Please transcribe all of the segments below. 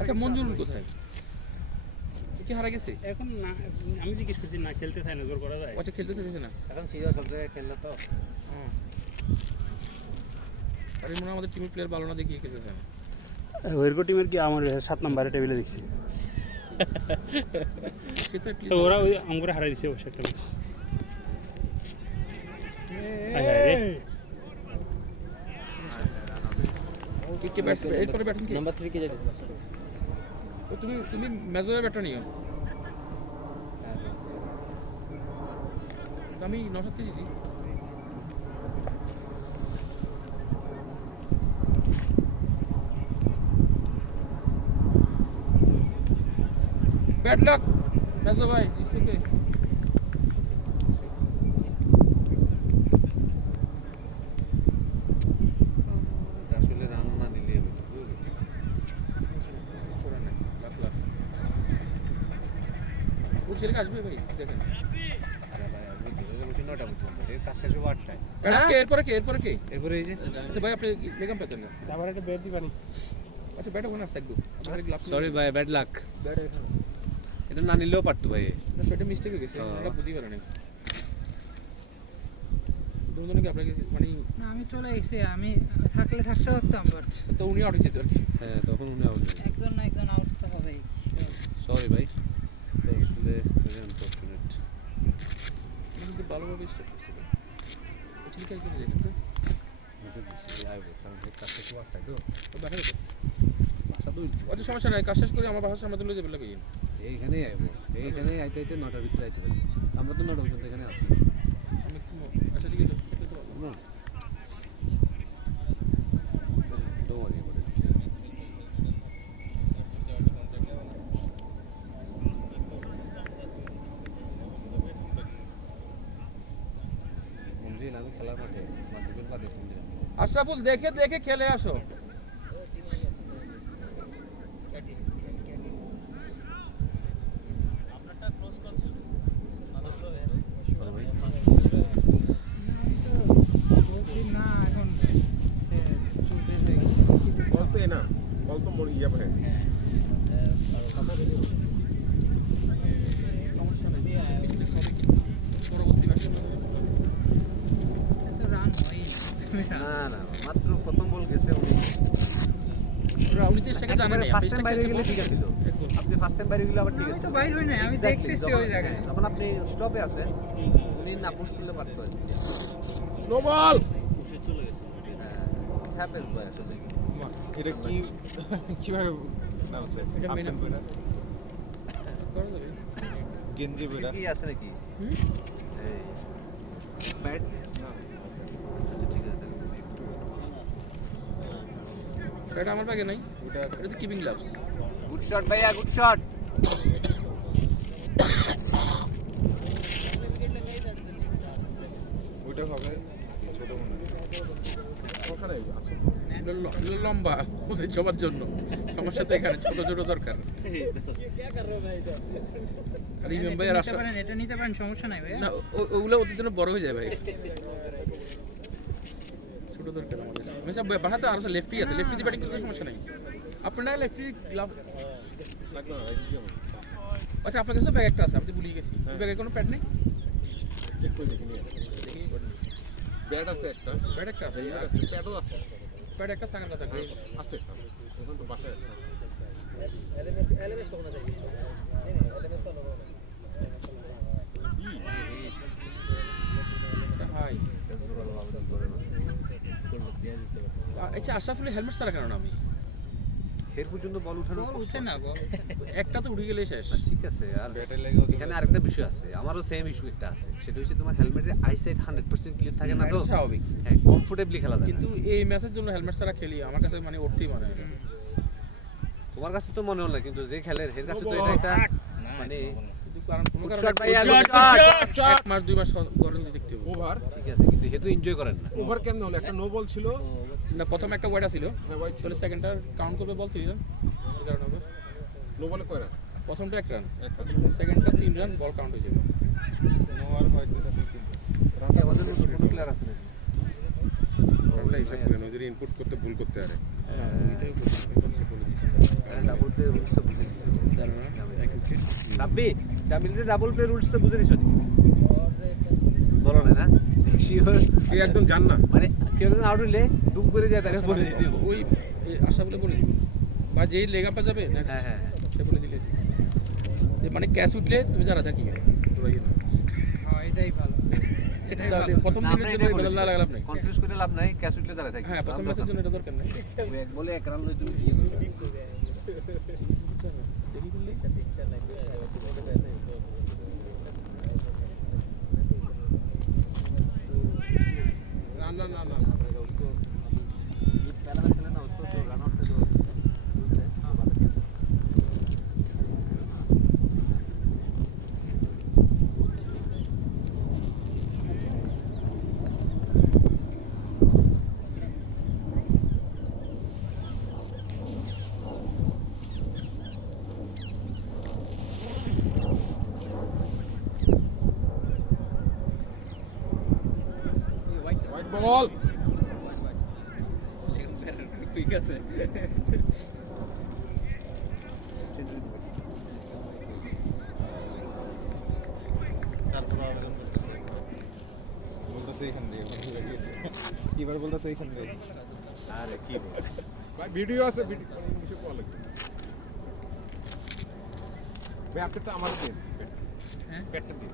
আচ্ছা মঞ্জুরুল কোথায়? কি হারা গেছে? এখন না, আমি জিজ্ঞেস করছি না, খেলতে চাই না, জোর করা যায়। আচ্ছা খেলতে চাইছে না এখন সিরিয়াস সব জায়গায় খেললে তো। আরে মনে হয় আমাদের টিমের প্লেয়ার ভালো না দেখিয়ে খেলতে চায় না। ওয়েরকো টিমের কি আমার 7 নম্বরে টেবিলে দেখছি, সে তো at least ওরা ওই আমগরে হারাই দিছে অবশ্য একটা ম্যাচ। কে ব্যাট এরপরে ব্যাটিং কে? নাম্বার 3 কে যেতে তুমি মেজরের ব্যাটটা নিও। আমি নশাতে দিই। ব্যাড লাক মেজো ভাই, ইসকে আসলে রান না নিলে ছোড়া নাই, লাখ লাখ ও ছেলে আসবে ভাই দেখেন। নটা পর্যন্ত কাজ শেষ হবে 8টায়। এরপরে কে এরপরে এই যে আচ্ছা ভাই আপনি লেগাম পেতেন না। আবার একটা ব্যাট দিবানি। আচ্ছা ব্যাট ওখানে আসতে একদম আপনার গ্লাভস সরি ভাই, ব্যাড লাক। ব্যাট এখানে এটা না নিলেও পারতো ভাই। না, সেটা মিস্টেক হয়ে গেছে, আমরা বুঝি পারে নাই। দুজনে কি আপনাকে মানে না, আমি চলে গেছি, আমি থাকলে থাকতে পারতাম, বাট তো উনি আউট হয়েছে আর কি। হ্যাঁ তখন উনি আউট। একজন না একজন আউট তো হবেই। সরি ভাই, আসলে ভেরি আনফরচুনেট। কিন্তু ভালোভাবে স্টার্ট করছে ভাই। ঠিক আছে কি দেখেন তো মেসেজ দিছি আইবো, কারণ এই কাজ শেষ হবে 8টায় তো। তো দেখা যাবে। বাসা তো আচ্ছা সমস্যা নাই, কাজ শেষ করে আমার বাসার সামনে তুলে যাবে লাগে। এইখানেই আইবো, এইখানেই আইতে আইতে 9টার ভিতরে আইতে পারি। আমরা তো 9টা পর্যন্ত এখানে আসি আমি কি আচ্ছা ঠিক আছে এটা তো ভালো। না। Don't worry about it. মঞ্জিল আমি খেলার মাঠে মাধ্যমিক বাদে ফোন দিলাম। আশরাফুল দেখে দেখে খেলে আসো। না এখন চলতে হয়ে গেছে। বল তো না, বল তো মরে ইয়ে ভাই। সমস্যা নেই, পিছনে সবে কি পরবর্তী ম্যাচে এত রান হয় না না, মাত্র প্রথম বল গেছে উনি। ওরা 29 টাকা জানে না। ফার্স্ট টাইম বাইরে গেলে ঠিক আছিল। আপনি ফার্স্ট টাইম বাইরে গেলে আবার ঠিক আমি আছে। তো বাইর হই নাই, আমি দেখতেছি ওই জায়গায়। এখন আপনি স্টপে আছেন, উনি না পুশ করলে পারতো। No ball. হ্যাপেন্স ভাই আসলে। এটা কি কিভাবে নাম আছে? এটা মেনে করা যাবে। গেঞ্জি বেরা। কি আছে নাকি? হুম এই ব্যাট আচ্ছা ঠিক আছে। এটা আমার ব্যাগে নাই, ওটা এটা তো কিপিং গ্লাভস। গুড শট ভাইয়া, গুড শট। ওটা হবে ছোট মনে হয়। ওখানে আসো। লম্বা ওদের সবার জন্য, সমস্যা তো এখানে ছোট ছোট দরকার। আর ইমাম ভাই আর নিতে আশরাফ পারেন, এটা নিতে পারেন, সমস্যা নাই ভাই। না, ওগুলো ওদের জন্য বড় হয়ে যায় ভাই। ছোট দরকার আমাদের। আমি সব বাহাতে আর লেফটি আছে, লেফটি দিয়ে ব্যাটিং করতে সমস্যা নাই। আপনার লেফটি গ্লাভ লাগলো না, এই কি হবে? আচ্ছা আপনার কাছে ব্যাগ একটা আছে, আমি তো ভুলে গেছি। ব্যাগে কোনো প্যাড নেই? চেক করে দেখি নিয়ে। দেখি করেন। ব্যাট আছে একটা, প্যাড একটা আছে, হেলমেট আছে, প্যাডও আছে। প্যাড একটা থাকার কথা। আছে। এখন তো বাসায় আছে। হাই আচ্ছা আশরাফুল হেলমেট ছাড়া কেন না? আমি এর পর্যন্ত বল উঠানো বল উঠে না, বল একটা তো উঠে গেলে শেষ। ঠিক আছে। আর ব্যাটের লাগে এখানে আরেকটা বিষয় আছে, আমারও সেম ইস্যু একটা আছে, সেটা হচ্ছে তোমার হেলমেটের আইসাইট 100% ক্লিয়ার থাকে না তো। এটা স্বাভাবিক, হ্যাঁ, কমফোর্টেবলি খেলা যায় কিন্তু না। এই ম্যাচের জন্য হেলমেট ছাড়া খেলি আমার কাছে মানে উঠতেই মনে হয় না। তোমার কাছে তো মনে হলো না, কিন্তু যে খেলের এর কাছে তো এটা একটা মানে কিন্তু কারণ কোনো Good কারণে shot ভাইয়া, good shot! 1 মাস 2 মাস গরম দেখতে হবে। ওভার। ঠিক আছে, কিন্তু হে তো এনজয় করেন না। ওভার কেমন হলো? একটা নো বল ছিল। না প্রথম একটা ওয়াইড ছিল, হ্যাঁ, ওয়াইড ছিল। তাহলে সেকেন্ডটা কাউন্ট করবে বল 3 রান, এই কারণে হবে। নো বলে কয় রান? প্রথমটা 1 রান, একটা। সেকেন্ডটা 3 রান, বল কাউন্ট হয়ে যাবে। নো আর হয় দুটো তিনটে। সামনে আমাদের নতুন কোনো প্লেয়ার আছে নাকি? ও কারণটা হিসাব করে নদীর ইনপুট করতে ভুল করতে পারে। ডাবল প্লে রুলসটা বুঝে দিতে হবে। জানো না এক উইকেট ডাবল প্লে রুলসটা বুঝে দিছো নি? বলো না শিওর এই একদম জান না মানে কেউ যখন আউট হইলে দুম করে যায় তাকে বলে দিতে হবে। ওই আশা বলে বলে দিব বা যেই লেগ আপে যাবে next হ্যাঁ হ্যাঁ সে বলে দিলে যে মানে ক্যাচ উঠলে তুমি যারা থাকি তোরা ইয়ে না। হ্যাঁ এটাই ভালো এটাই তাহলে ভালো প্রথম দিনের জন্য এটা লাভ নাই। কনফিউজ করে লাভ নাই, ক্যাচ উঠলে দাঁড়ায় থাকি। হ্যাঁ প্রথম ম্যাচের জন্য এটা দরকার নাই। ওই এক বলে এক রান লই তুমি ইয়ে করবে। দেখি করলে না না না না उसको ये पहला मैच खेला ना उसको जो रन आउट का जो रूल है हाँ बात है। হোয়াইট বল ঠিক আছে তারপর আবেদন করতেছে বলতেছে এখান দিয়ে ঘুরে গিয়েছে এবার বলতেছে এখান দিয়ে আরে কি বল ভাই ভিডিও আছে ভিডিও ইংলিশে বলা লাগবে ভাই আপনারটা আমার দিন হ্যাঁ? ব্যাটটা দিন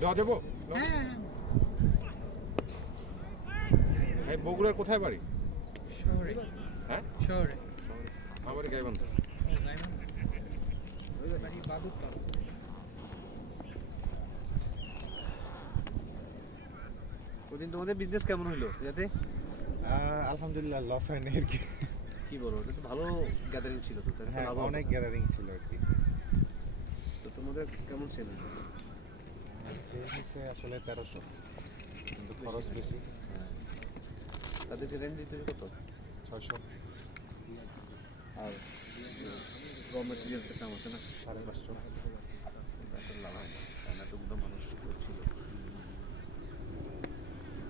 দেওয়া যাবো হ্যাঁ ভাই বগুড়ার কোথায় বাড়ি শহরে হ্যাঁ শহরে আমার বাড়ি গাইবান্ধা বাড়ি বাদুরপাল ওদিন তোমাদের বিজনেস কেমন হলো যাতে আলহামদুলিল্লাহ লস হয়নি আর কি কি বলো ওটা তো ভালো গ্যাদারিং ছিল তো তাহলে তো হ্যাঁ লাভ হবে। অনেক গ্যাদারিং ছিল আর কি তো তোমাদের কেমন সেল হলো? সেই হিসেবে আসলে 1300 কিন্তু খরচ বেশি তাদেরকে রেন্ট দিতে কত 600 আর র মেটেরিয়ালসের দাম আছে না 550 তাদের লাভ হয় না কারণ এতগুলো মানুষ করছিল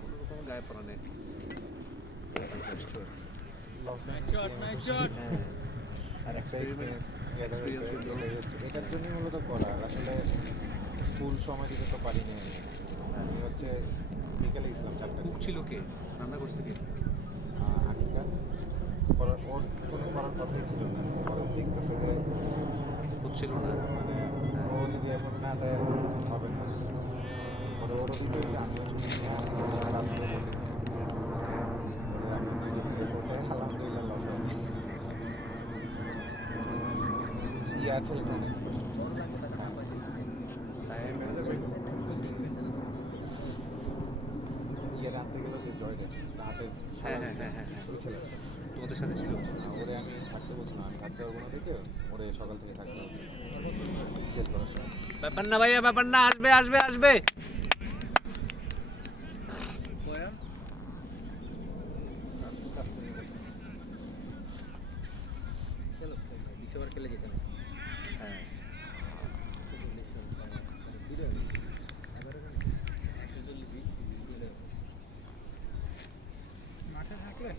কোনো রকম গায়ে পড়া নেই লস হ্যাঁ আর একটা এক্সপিরিয়েন্স Experience এটার জন্যই মূলত করা আর আসলে ফুল সময় দিতে তো পারিনি আমি হচ্ছে বিকেলে গেছিলাম 4টা কুক ছিল কে রান্না করছে কে আনিকা করার ওর কোনো করার কথাই ছিল না পরে দেখতেছে যে হচ্ছিল না মানে ও যদি এখন না দেয় হবে না পরে ওরও ছুটি হয়েছে আমিও ছুটি নিয়ে আমি সারা রাত ধরে বসে আমি নিজে নিজে করতে আলহামদুলিল্লাহ লস হয় ইয়া ছেলেটা অনেক কষ্ট করছে ইয়ে আনতে গেল যে জয়টা হাতের হ্যাঁ হ্যাঁ হ্যাঁ হ্যাঁ হ্যাঁ ওই ছেলেটা তোমাদের সাথে ছিল ওরে আমি থাকতে বলছিলাম আমি থাকতে পারবো না দেখে ওরে সকাল থেকে থাকতে বলছি সেল করার সময় ব্যাপার না ভাইয়া ব্যাপার না আসবে আসবে আসবে হ্যাঁ মাঠে থাকলে 100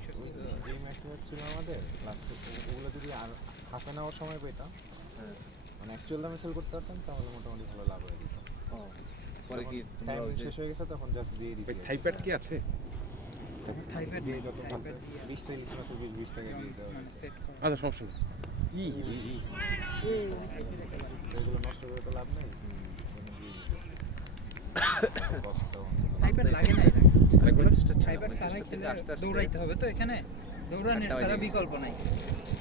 যে ম্যাচটা হচ্ছিল আমাদের লাস্টে ওগুলো যদি আর হাফ অ্যান আওয়ার সময় পেতাম হ্যাঁ মানে অ্যাকচুয়াল দামে সেল করতে পারতাম তাহলে মোটামুটি ভালো লাভ হয়ে যেত ও পরে কি তোমরা টাইম ওই যে শেষ হয়ে গেছে তখন জাস্ট দিয়ে দিচ্ছি থাইপ্যাড কি আছে থাইপ্যাড দিয়ে যত ভালো 20টা ইলিশ মাছের 20 টাকা দিয়ে দিতে হবে সেট করা আচ্ছা সমস্যা নেই এগুলো নষ্ট করে তো লাভ নেই কষ্টটা থাইপ্যাড লাগে না এটা ম্যানচেস্টার ছিল থাইপ্যাড ছাড়াই ম্যানচেস্টার থেকে খেলে আস্তে আস্তে দৌড়াইতে হবে তো এখানে দৌড়ানোর 7টা ছাড়া বাজে বিকল্প নাই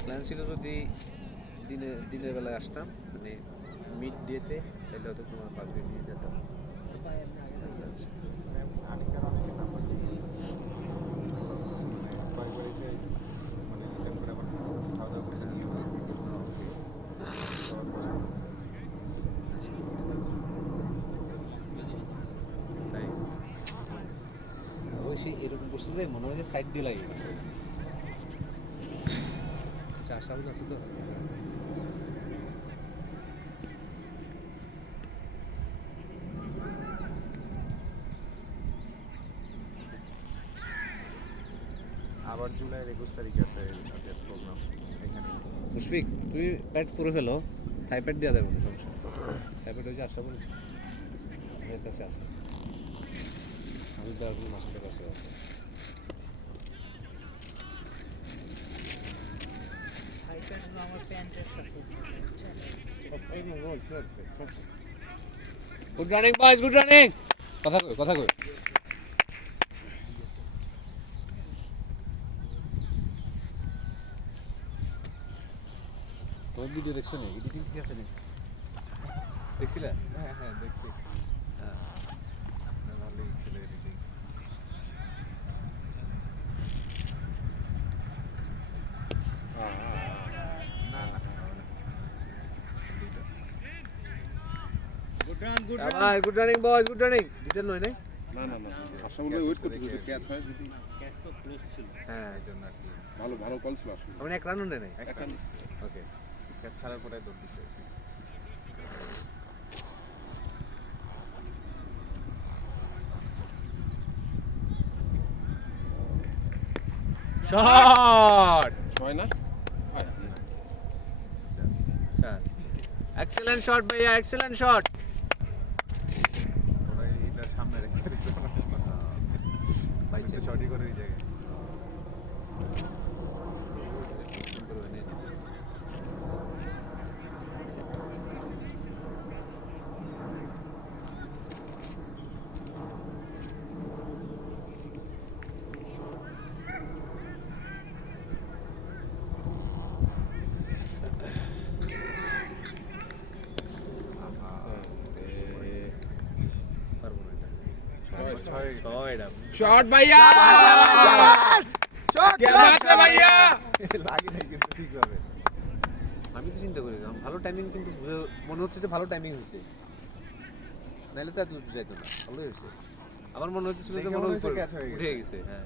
প্ল্যান ছিল যদি দিনের বেলায় আসতাম মানে মিড ডেতে তাহলে হয়তো তোমার পার্কে নিয়ে যেতাম আনিকার অনেকে নাম্বার দিয়ে কয়েকবার এসে মানে রিটার্ন করে আবার খাওয়া দাওয়া করছে নিয়ে তাই ওই সেই এরকম করছে যে মনে হয় যে সাইড দিয়ে লাগিয়ে গেছে আচ্ছা আশাবুল আছে তো আবার জুলাইয়ের 21 তারিখে আছে তাদের প্রোগ্রাম এখানে। মুশফিক তুই প্যাড পুরো ফেলো, থাই প্যাড দিয়ে দেবো কোনো সমস্যা থাই প্যাড হয়েছে আসা বলি আমার কাছে আছে আমি দেওয়ার কোনো মাসের কাছে আছে আইপ্যাডগুলো আমার প্যান্টের সাথে good running boys good running কথা কই তোর ভিডিও দেখছো না এডিটিং কি আছে নাকি দেখছিলা হ্যাঁ দেখছি। ভালোই ছিল এডিটিং। না good running boys good running detail নয় নাই না আশা বলে ওয়েট করতেছি যে ক্যাচ হয় যদি হ্যাঁ এই জন্য আর কি ভালো কল ছিল আসলে আমি এক রানও নেই একটা ওকে ক্যাচ ছাড়ার পরে দৌড় দিছে। শট হয় না এক্সেলেন্ট শট ভাইয়া এক্সেলেন্ট শট ওরা এইটা সামনে রেখে দিছে বাইচে শটই করে এই জায়গায়। শট ভাইয়া ভাইয়া লাগে নাই কিন্তু ঠিকভাবে। আমি তো চিন্তা করি ভালো টাইমিং কিন্তু মনে হচ্ছে যে ভালো টাইমিং হয়েছে নাহলে তো এত যাইতো না ভালোই হয়েছে আমার মনে হচ্ছিল যে দেখে মনে মনে হয়েছে হচ্ছে catch হয়ে গেছে। উঠে গেছে হ্যাঁ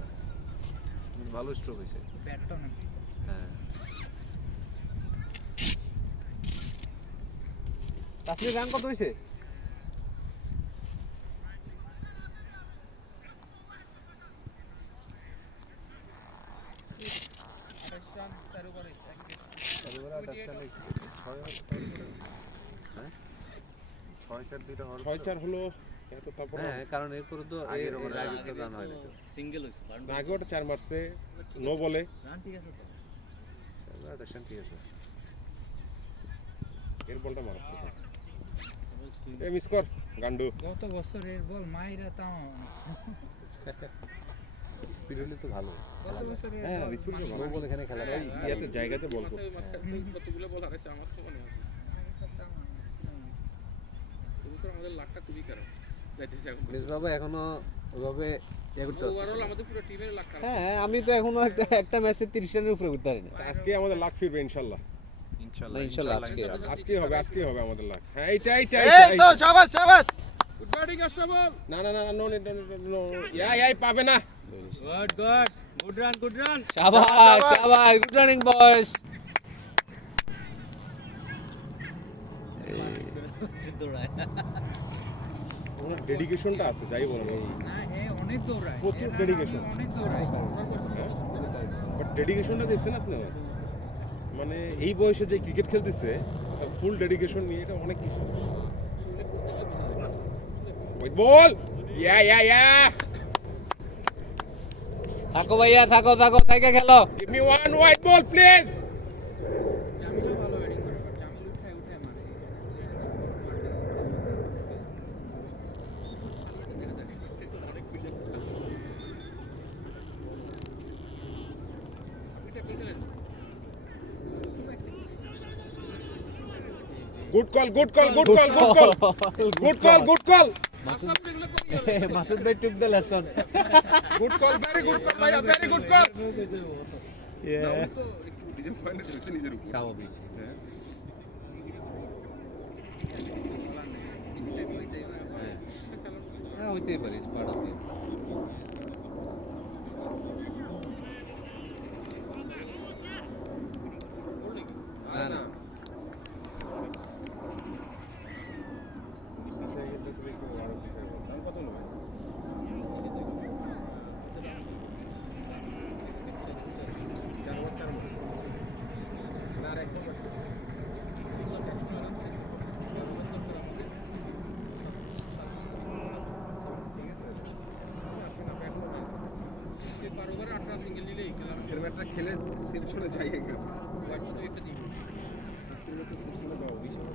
কিন্তু ভালো স্ট্রোক হয়েছে ব্যাটটা নাকি হ্যাঁ তাসমির রান কত হয়েছে ছয় চার দুইটা হওয়ার 6-4 হলো এত তারপর হ্যাঁ কারণ এরপরে তো আগের এর over আগে তো রান হয়নি তো আগে ওটা 4 মারছে নো বলে রান ঠিক আছে তো ঠিক আছে এর বলটা মারছে এ মিস কর গান্ডু গত বছরের বল মাইরা তাও স্পিড হলে তো ভালো গত বছরের হ্যাঁ বল স্পিড ও বল এখানে খেলা ওই ইয়াতে জায়গাতে বল করছে কতগুলো বল হারাইছে আমার তো মনে হয় এবছর আমাদের লাকটা খুবই খারাপ যাইতেছে এখন মিস বাবা এখনো ওইভাবে ইয়ে করতে পারতেছে ওভারঅল না। আমাদের পুরো টিমের লাক খারাপ হ্যাঁ আমি তো এখনো একটা ম্যাচে 30 রানের উপরে করতে পারি না আজকে আমাদের লাক ফিরবে ইনশাআল্লাহ না, ইনশাআল্লাহ আজকে আজকে হবে আমাদের লাক হ্যাঁ এইটা এই তো শাবাশ গুড ব্যাটিং আশরাফুল না নো ইয়াই পাবে না শাবাশ শাবাশ গুড রানিং বয়েজ ওনার ডেডিকেশনটা আছে যাই বলো না না এ অনেক দৌড়ায় প্রচুর এর আগে dedication। আমি অনেক দৌড়াই বাট ডেডিকেশনটা দেখছেন আপনি আমার মানে এই বয়সে যে ক্রিকেট খেলতেছে তার ফুল ডেডিকেশন নিয়ে এটা অনেক কিছু ওয়েট বল ইয়া থাকো ভাইয়া থাকো থেকে খেলো give me one white ball please জামিলও ভালো ব্যাটিং করে বাট জামিল উঠায় মারে গুড কল মাসুদ ভাই took the lesson good call very good call ভাইয়া ভেরি গুড কল স্বাভাবিক হ্যাঁ হইতেই পারে স্পার্ট অফ না না আমরা সিঙ্গেল নিলেই খেলাম সিনেমাটা খেলে সিলেকশনে যাই একদম হোয়াইট তো একটা দিই সিলেকশনে যাওয়া বিশাল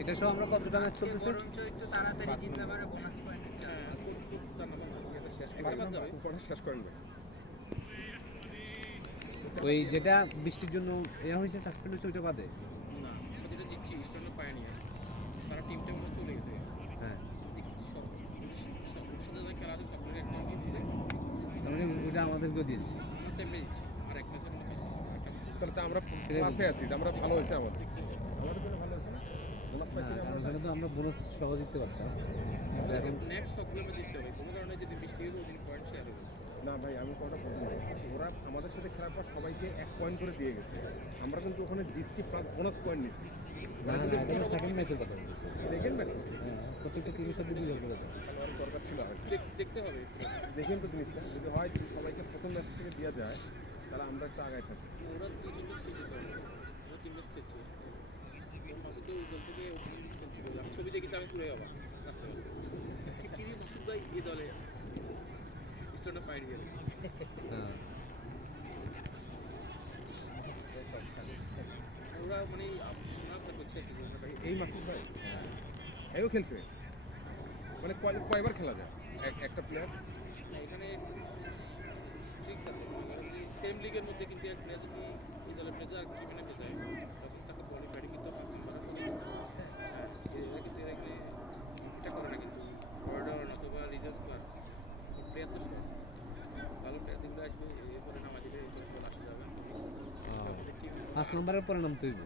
এটা সহ আমরা কত টাকা চলতেছে বরঞ্চ একটু তাড়াতাড়ি জিততে পারে বোনাস পয়েন্ট তার নাম্বার শেষ একটা বাদ যাবে উপরে শেষ করেন না ওই যেটা বৃষ্টির জন্য এ হয়েছে সাসপেন্ড হয়েছে ওইটা বাদে না যেটা দিচ্ছি স্টোনের পায় নিয়ে তারা টিমটা মনে হয় চলে গেছে হ্যাঁ দেখছি সব সাথে যারা খেলা আছে সবগুলো একটা দিয়ে দিচ্ছে তার মানে ওইটা আমাদেরকেও দিয়ে দিচ্ছে আমরা তেমনি দিচ্ছি আর এক ম্যাচের মধ্যে তাহলে তো আমরা ক্লাসে আছি আমরা ভালো হয়েছে আমাদের আমাদের কোনো ভালো হয়েছে না বোনাস পাইছি কারণ ওখানে তো আমরা বোনাস সহ দিতে পারতাম কিন্তু এখন নেক্সট সবগুলো জিততে হবে কোনো কারণে যদি বৃষ্টি হয়ে ওদিন পয়েন্ট শেয়ার হবে না ভাই আমি কোনটা বলবো ওরা আমাদের সাথে খেলার পর সবাইকে 1 পয়েন্ট করে দিয়ে গেছে আমরা কিন্তু ওখানে জিতছি প্লাস বোনাস পয়েন্ট নিচ্ছি না না এটা সেকেন্ড ম্যাচের কথা বলছি সেকেন্ড ম্যাচ হ্যাঁ প্রত্যেকটা টিমের সাথে দুই করে দেয় খেলোয়াড় দরকার ছিল হয়তো দেখতে হবে দেখেন তো জিনিসটা যদি হয় যদি সবাইকে প্রথম ম্যাচ থেকে দেওয়া যায় তাহলে আমরা একটু আগায় থাকি ওরা 3 ম্যাচ খেলছে তো ওরা 3 ম্যাচ খেলছে মাসুদ তো দল থেকে খেলছিল আমি ছবি দেখি তো আমি পুরো অবাক কি মাসুদ ভাই এই দলে স্টোনটা পাইনি গেল হ্যাঁ ওরা মানে আপনার করছে এই মাসুদ ভাই এও খেলছে মানে কয়বার খেলা যায় একটা প্লেয়ার এখানে স্ট্রিক্স আছে সেম লিগের মধ্যে কিন্তু এক প্লেয়ার যদি এই দলের প্লেয়ার আর কি মানে যায় তখন তাকে বলি ব্যাটিং কিন্তু ফার্স্ট নাম্বার এরা কিন্তু এরা এখানে এটা করে না কিন্তু অর্ডার অথবা রিজার্ভ প্লেয়ার প্লেয়ার তো সব ভালো প্লেয়ার যেগুলো আসবে এরপরে নামা দিলে বল আসা যাবে পাঁচ নম্বরের পরে নাম তৈব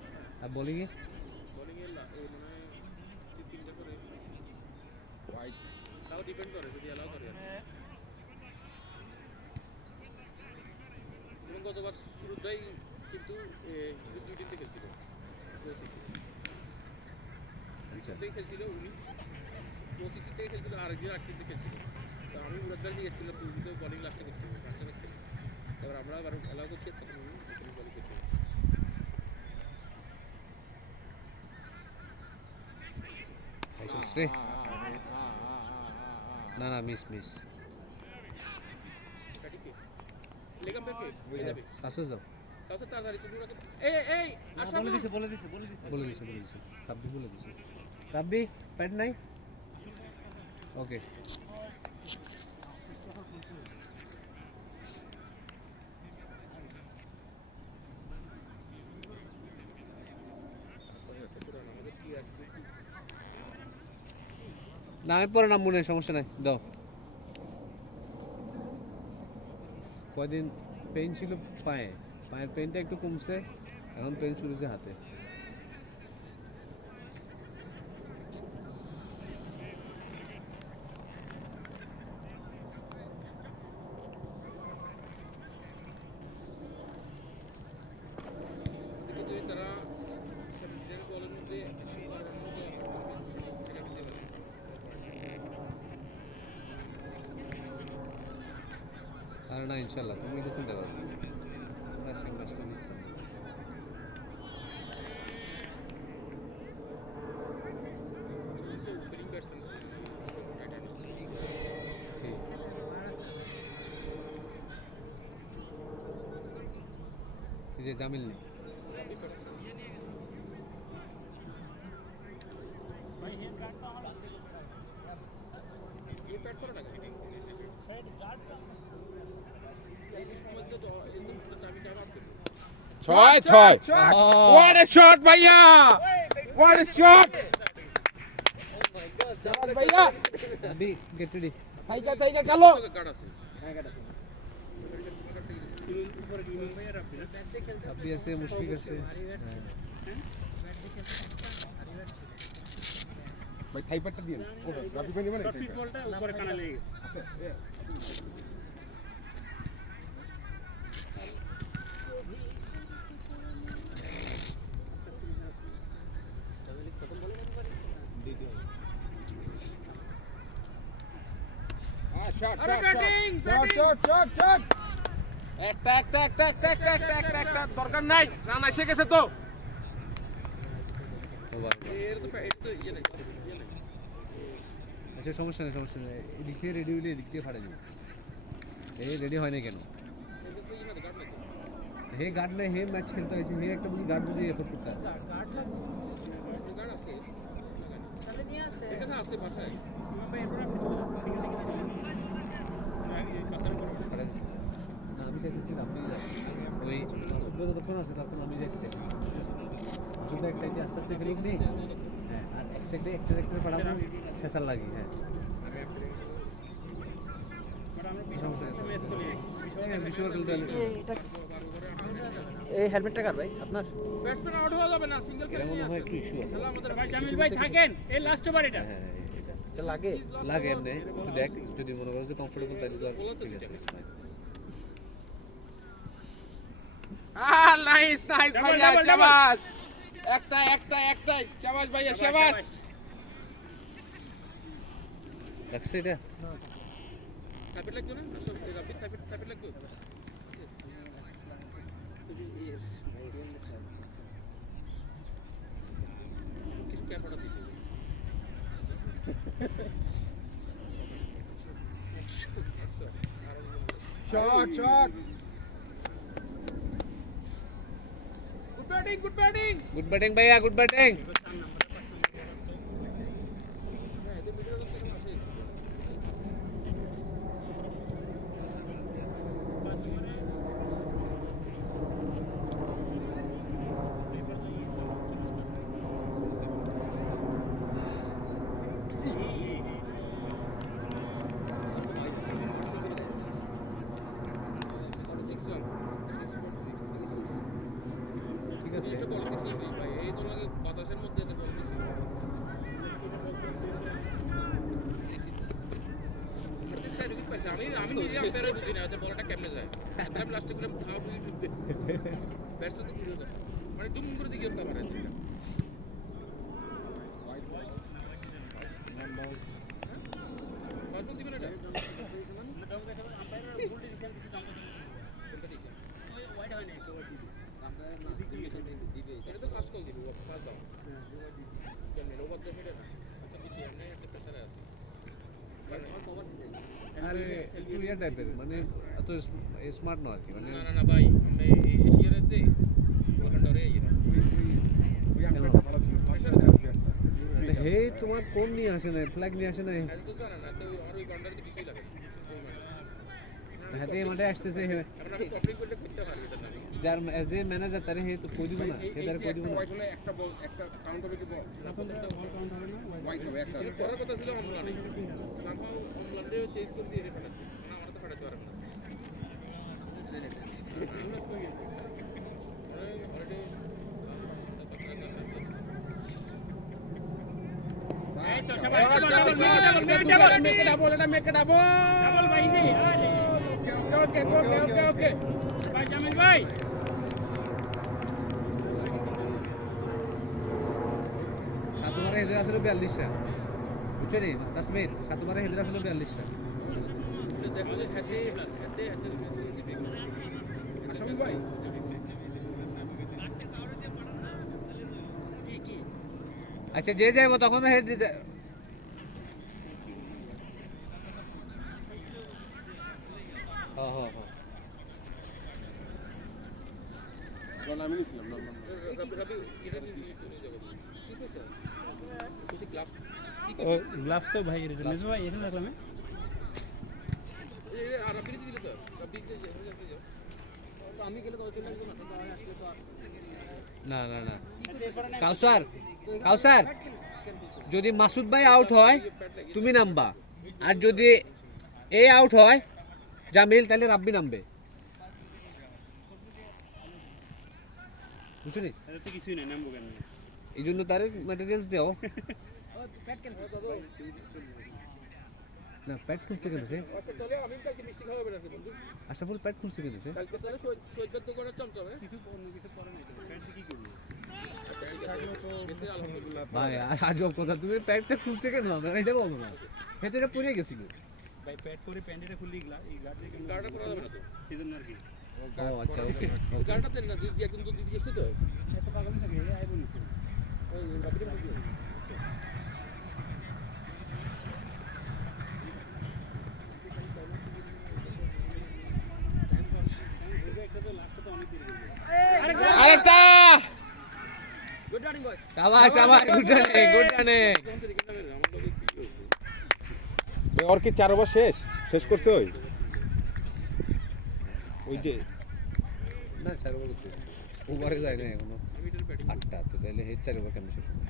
আর বোলিংয়ে বোলিংয়ে মনে হয় 3-3টা করে হোয়াইট তাও ডিপেন্ড করে যদি অ্যালাউ করে এবং গতবার শুরুতেই কিন্তু দুই টিমতে খেলছিল ওসিসিতেই খেলছিল উনি ওসিসিতেই খেলছিল আর একদিন আর টিমতে খেলছিল তো আমি মুরাদবার দিয়ে এসেছিলাম তুই বলিং লাস্টে করতে হবে লাস্টে করতে এবার আমরা আবার অ্যালাউ করছি তখন উনি বলিং করতে হবে খাইছিস রে না না মিস এটা ঠিক লেগাম ব্যাকে হয়ে যাবে কাছে যাও তাহলে তাড়াতাড়ি তুমি ওরা এই আসো বলে দিছে রাব্বি বলে দিছে রাব্বি প্যাড নাই ওকে না আমি পরে নাম মনে সমস্যা নাই দাও কয়দিন পেইন ছিল পায়ের পেইনটা একটু কমছে এখন পেইন শুরু হয়েছে হাতে যদি তারা 17 বলের মধ্যে 100 রানের মধ্যে এটা দিতে পারে আর না ইনশাল্লাহ তুমি এটা চিন্তা করো আজকে ম্যাচটা জিততাম ওপেনিং ব্যাটসম্যান এই যে জামিল নেই এই প্যাড করে রাখছি এই সময় তো আমি টাইম আপ করি ছয় what a shot ভাইয়া what a shot ভাইয়া রাব্বি গেট রেডি টাইকা কালো কার্ড আছে রাব্বি আছে মুশফিক আছে ভাই থাইপারটা দিন রাবি ভাই নেবেন টপিক বলটা উপরে কানা লেগে গেছে শট একটা দরকার নাই রান এসে গেছে তো এর তো ইয়ে নাই আচ্ছা সমস্যা নেই এদিক থেকে রেডি হইলে এদিক থেকে ফাড়ে যাবে এই রেডি হয় না কেন? এটা তো ইনাদের গার্ড নাই তো। হে গার্ড নেই, হে ম্যাচ খেলতে হয়েছে, হে একটা বুঝি গার্ড বুঝি এফোর্ট করতে আছে। গার্ড আছে। তাহলে নিয়ে আসে এখানে আছে বাসায়। আরে, না আমি চাইতেছি না, আপনি যান। ওই মাসুদ যতক্ষণ আছে তখন আমি যাইতে চাই। মাসুদ এক সাইডে আস্তে আস্তে খেলুক নি, হ্যাঁ, আর এক সাইডে একটা একটা পাঠাবো শেষার লাগি, হ্যাঁ। হ্যাঁ, বিশ্বকাপ খেলতে হলে এই হেলমেটটা কার ভাই আপনার? ব্যাটসম্যান আউট হওয়া যাবে না, সিঙ্গেল এরা মনে হয় একটু ইস্যু আছে। আমাদের হ্যাঁ, এটা এটা লাগে? লাগে এমনি, একটু দেখ, যদি মনে করো যে কমফোর্টেবল তাহলে তো আর ঠিক আছে, it's fine. নাইস নাইস ভাইয়া, শাবাশ। একটাই শাবাশ ভাইয়া, শাবাশ। লাগছে এটা? সাইড লাগবে না? আসল রাবিট সাইড লাগবে। কিছু ক্যাপটা দিতে। Shot good batting. Good batting ভাইয়া, গুড ব্যাটিং। হ্যাঁ, এদের মিডল অফ সেকেন্ড আছে। ঠিক আছে, এটা বল দিছি ভাই, এই তো লাগে বাতাসের মধ্যে এত বল দিছি। সাইড উইকেট পাইছে। আমি নিজে আম্পায়ারে বুঝি না এত বলটা কেমনে যায়। তাহলে আমি লাস্টে করে how do you do this. Batsman তো কি মানে ডুম করে দিকে উঠতে পারে এটা। ফাউল দিবেন এটা? এটা তো ফার্স্ট কল দিবি, ফার্স্ট দাও। কেমনে ওভার দেবে এটা? আচ্ছা কিছু এমনি একটা প্রেসারে আছে। আরে একটু ইয়া টাইপের, মানে এত স্মার্ট নয় আর কি, মানে না ভাই, আমরা এশিয়াতে ওখানটারে ইরা হে তোমার কোন নিয়ে আসে না, ফ্ল্যাগ নিয়ে আসে না, এত তো জানা না, তো আর ওই গন্ডারে তো কিছুই লাগে না। হাতে মাঠে আসতেছে, আমরা কপি করলে করতে পারবি এটা না। যার যে ম্যানেজার তারে হে তো কই দিব না, হে তারে কই দিব না। একটা বল একটা কাউন্ট হবে কি বল হোয়াইট হবে একটা কিন্তু করার কথা ছিল অম্লানে। সামহাও অম্লানরেও চেঞ্জ করে দিয়ে ফেলাচ্ছে। না আমরা তো ফাটাতে পারবো না। অলরেডি এই তো সবাই মেক ইট ডাবল ভাই জি ওকে ভাই জামিল ভাই সাতবারে হেদের আসলে 42 রান, বুঝছো নি তাসমিদ? সাতবারে হেদের আসলে 42 রান। দেখো যে হাতে আসাম ভাই আচ্ছা, যে যাইব তখন হে হ্যাঁ হ্যাঁ হ্যাঁ, আমি নিছিলাম না ও গ্লাভস তো ভাই রেডি মেজো ভাই এখানে রাখলাম। না না না, কাউসার কাউসার, যদি মাসুদ ভাই আউট হয় তুমি নামবা, আর যদি এ আউট হয় জামিল, তাহলে রাব্বি নামবে, বুঝছো নি? এটা তো কিছুই নাই, নামবো কেন? এই জন্য তার ম্যাটেরিয়ালস দেও না। প্যাড খুলছে কেন সে? আশরাফুল প্যাড খুলছে কেন সে? ভাই আজব কথা, তুমি প্যাডটা খুলছে কেন? আমরা এটা বলবো না, ভেতরে পড়ে গেছিল ভাই প্যাড করে প্যান্টটা খুললি এই গার্ডে কেন গাড়িটা করা যাবে না তো সেজন্য আর কি ও আচ্ছা, ওকে গাড়িটা দেন না, দুই একজন তো দিদি এসছে তো এত পাগল থাকে আইবো নিছে। ওই রাবিরের মধ্যে শাবাশ শাবাশ, গুড রানিং গুড রানিং। ওর কি 4 ওভার শেষ শেষ করছে ওই যে না 4 ওভার তো ওভারে যায় না এখনো, আমি এটার ব্যাটিং 8টা তো, তাহলে 4 ওভার কেমন শেষ হবে?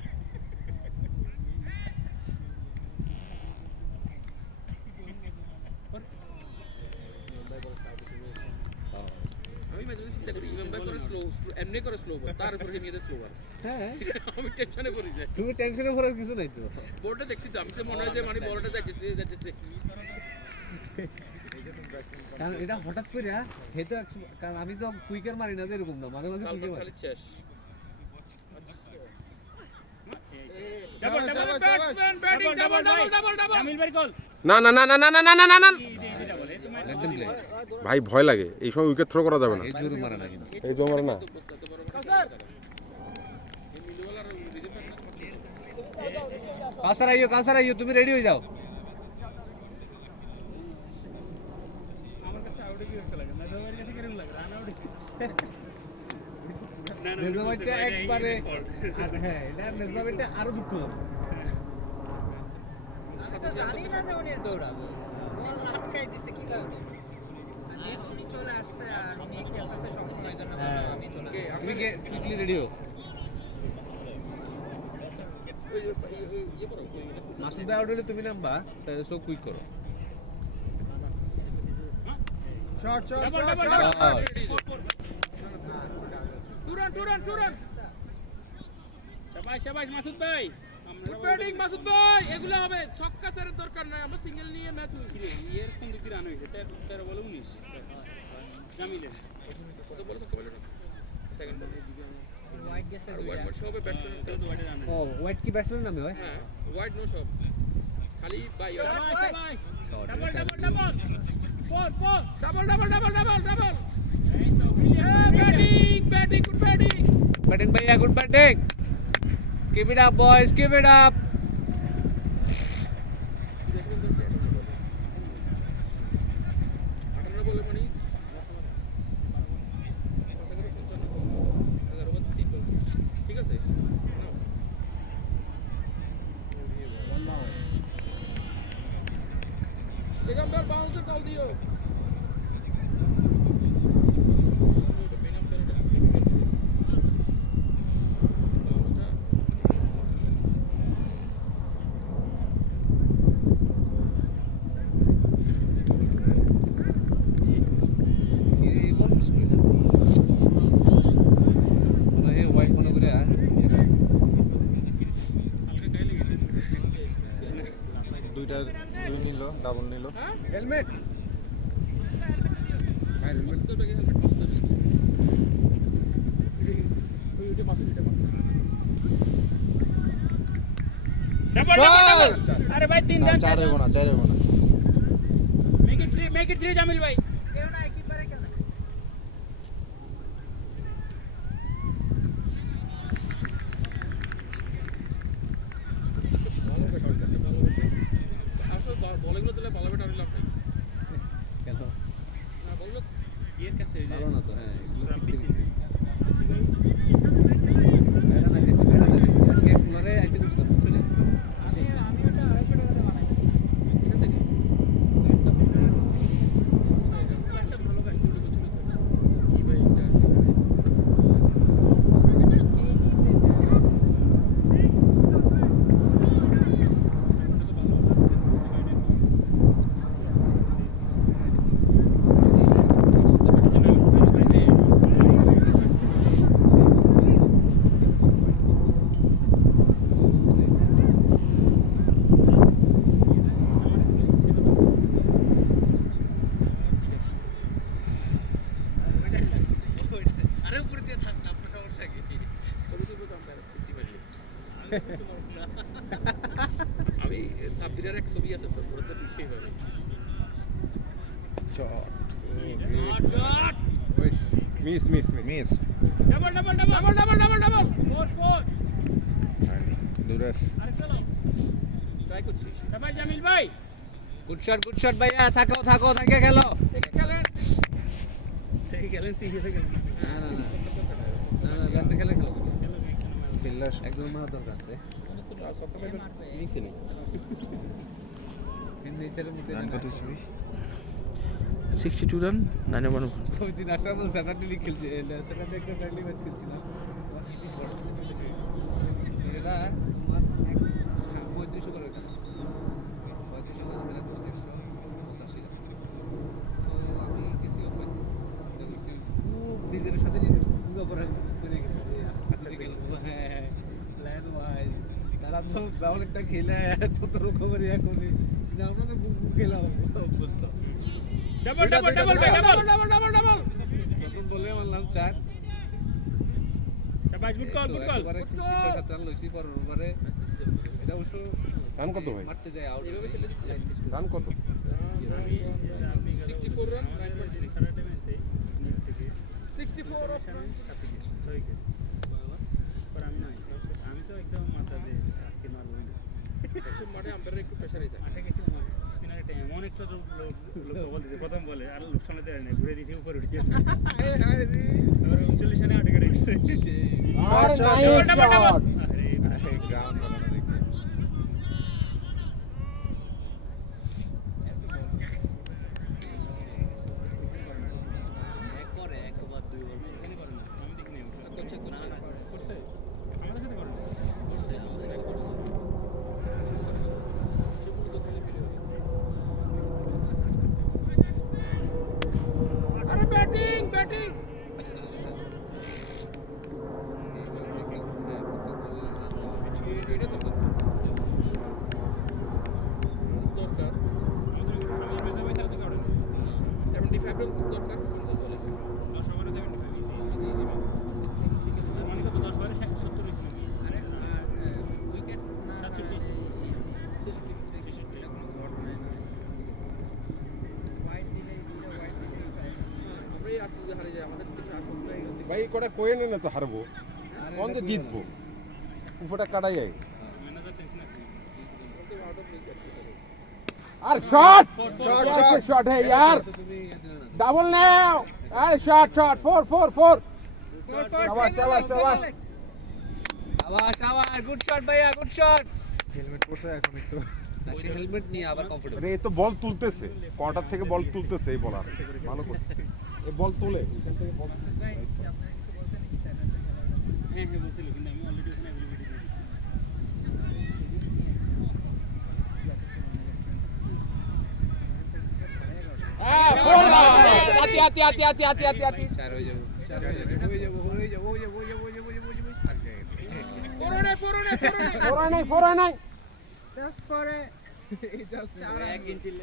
আমি মাঝে মাঝে চিন্তা করি ইমাম ভাই করে স্লো এমনি করে স্লো বল তার উপরে নিয়ে স্লো বল হ্যাঁ, আমি টেনশনে পড়ি যাই তুমি টেনশনে পড়ার কিছু নাই তো। বলটা দেখছি তো আমি তো মনে হয় যে মানে বলটা যাইতেছে কারণ এটা হঠাৎ করে হেতো, কারণ আমি তো কুইকার মারি না, যে এরকম না, মাঝে মাঝে কুইকার সালমান মারি। খালিদ শেষ না না না না না না না না না না Let them play। ভাই ভয় লাগে এই সময় উইকেট থ্রো করা যাবে না এই জোরে মারা না কিন্তু। এই জমার না কাউসার আইয়ো, তুমি রেডি হয়ে যাও। মেজবাইটা একবারে, হ্যাঁ এটা মেজবাইটা আরো দুঃখ হবে। জানি না যে উনি দৌড়াবে, বল আটকাই দিছে কিভাবে? উনি চলে আসছে আর উনি খেলতেছে সবসময়, জন্য বললাম আমি চলে আসছি। তুমি কুইকলি রেডি হও। মাসুদ ভাই আউট হলে তুমি নামবা, তাহলে সব কুইক করো। শাবাশ মাসুদ ভাই, ব্যাটিং মাসুদ ভাই এগুলো হবে, ছক্কা ছাড়ার দরকার নাই, আমরা সিঙ্গেল নিয়ে ম্যাচ এর কোন দিকে রান হয়েছে 13 বলে 19 জামিলের কত বলে ছক্কা বলে সেকেন্ড বল হোয়াইট গেছে আর ওয়াইড মারছে হবে ব্যাটসম্যান তো ওয়াইডে রান ও ওয়াইট কি ব্যাটসম্যান নামে হয়? হ্যাঁ ওয়াইড নো সব খালি বাই শাবাশ Short, ডাবল খেল। Double double four double double double double double এই তো brilliant, batting good batting Batting bhaiya, good batting. Keep it up boys, keep it up. বলে মানে ঠিক আছে দিগম্বর বাউন্সার কল দিও এই বল মিস করি না। মনে হয় হোয়াইট মনে করে আর দুইটা দুই নিল ডাবল নিল হেলমেট। ডাবল ডাবল আরে ভাই 3 না রান 4 হইব না 4 হইব না মেক ইট 3 জামিল ভাই কেউ নাই কিপারে খেলে। বলগুলো দিলে ভালো ব্যাটার লাভ নাই কেন? না বলগুলো এর কাছে ভালো না তো, হ্যাঁ এগুলো রান ঠিক পিছিয়ে বেড়া না দিছি, বেড়া না দিছি। আজকে কুলারে আইতে বসলাম, বুঝছো না? আমি ওটা 250 টাকা দিয়ে বানাইছি। এটা থেকে একটা ভালো গাড়ি চলে গেছিল কি ভাই এটা কে নিতে যায়? আরে উপরে দিয়ে থাক না, আপনার সমস্যা কি? আমি সাব্বিরের এক ছবি আছে তো পুরো পিছিয়ে যাবে shot shot miss miss miss double double double double double double 4 দুরাস আরে চলো ট্রাই করছি শাবাশ জামিল ভাই গুড শট ভাইয়া, থাকো থাকো, থাকে খেলো। দেখে খেলেন ঠিক গেলেন সিরিয়াসে গেলেন না না না, না না, ব্যাট খেলে খেলো। ফিল্ডার একজন মারা দরকার আছে নিচে নেই কিন্তু এটার মধ্যে রান কত হয়েছে ভাই? 62 রান 91 ওই দিন আসার পর স্যাটারডে লিগ খেলছে স্যাটারডে একটা ফ্রেন্ডলি ম্যাচ খেলছিলাম এরা তোমার 35 করে ওইটা 35 করে মেলা করছে 185 তো আমি গেছি ওপেন দেখছি খুব নিজের সাথে নিজের পুরো করে গেছে আস্তে খেলবো হ্যাঁ প্ল্যান ওয়াইজ তারা তো ডাবল একটা খেলে এত রকমের এখন কিন্তু আমরা তো গুগু খেলা অবস্থা double double double double double double double প্রথম বলে মারলাম 4 শাবাশ গুড কল গুড কল এবারে 6-7 রান লইছি পরের ওভারে এটা অবশ্য রান কত ভাই? মারতে যায় আউট রান কত? 64 রান 9.3 স্যাটারডে ম্যাচে নিচ থেকে 64 অফ রান 6 উইকেট পর আমি তো একদম মাথা দিয়ে আজকে মারবই না মাঠে আম্পায়ারের একটু প্রেসারই থাকে মাঠে গেছি আমার স্পিনারের টাইম এমন একটা লোক বল দিয়েছে প্রথম বলে আর লোক সামনে দেয় না ঘুরে দিতে উপরে উঠে গেছে তারপরে 39 রানে আউট করে গেছে ডাবল ডাবল আরে গ্রাউন্ড বানানো দেখি এক করে একবার দুই ওভার এখানে করে না আমি দেখিনি করছে করছে করছে আমাদের সাথে করে না করছে আমাদের সাথে করছে সেগুলো তো খেলে ফেলে আরে ব্যাটিং ব্যাটিং এটা তো দরকার আমি মেজাবাই স্যার তো করে 75 রান দরকার 50 বলে 10 ওভারে 75 মানে কত 10 ওভারে 70 উইকেট আরে উইকেট না 47 হোয়াইট দিলে হোয়াইট দিলে আমরা এই রাস্তা দিয়ে হারিয়ে যাই আমাদের থেকে আসল নাই ভাই কটা কয়ে না তো হারবো কোন যে জিতবো উপরটা কাটাই যায় ম্যানেজার টেনশন আছে আউট অফ লিগ আসতে হবে আর শট Shot, शॉट शॉट है यार তুমি डबल नाउ अरे शॉट शॉट 4 4 4 শাবাশ শাবাশ শাবাশ আবার শাবাশ গুড শট ভাইয়া গুড শট হেলমেট পরছে এখন একটু সে হেলমেট নিয়ে আবার কমফোর্টেবল আরে এ তো বল তুলতেছে কোয়ার্টার থেকে বল তুলতেছে এই বলার ভালো করছে এই বল তুলে এখান থেকে বল ভাই আপনারা কিছু বলছেন নাকি স্যার হ্যাঁ হ্যাঁ বলছিল কিন্তু আমি অলরেডি ওখানে অ্যাভেলেবিলিটি দিয়েছি आती आती आती आती आती आती आती চার হয়ে যাবো চার হয়ে যাবো হয়ে যাবো হয়ে যাবো হয়ে যাবো হয়ে যাবো হয়ে যাবো হয়ে যাবো ফোরনে ফোরনে ফোরনে ফোরা নাই জাস্ট করে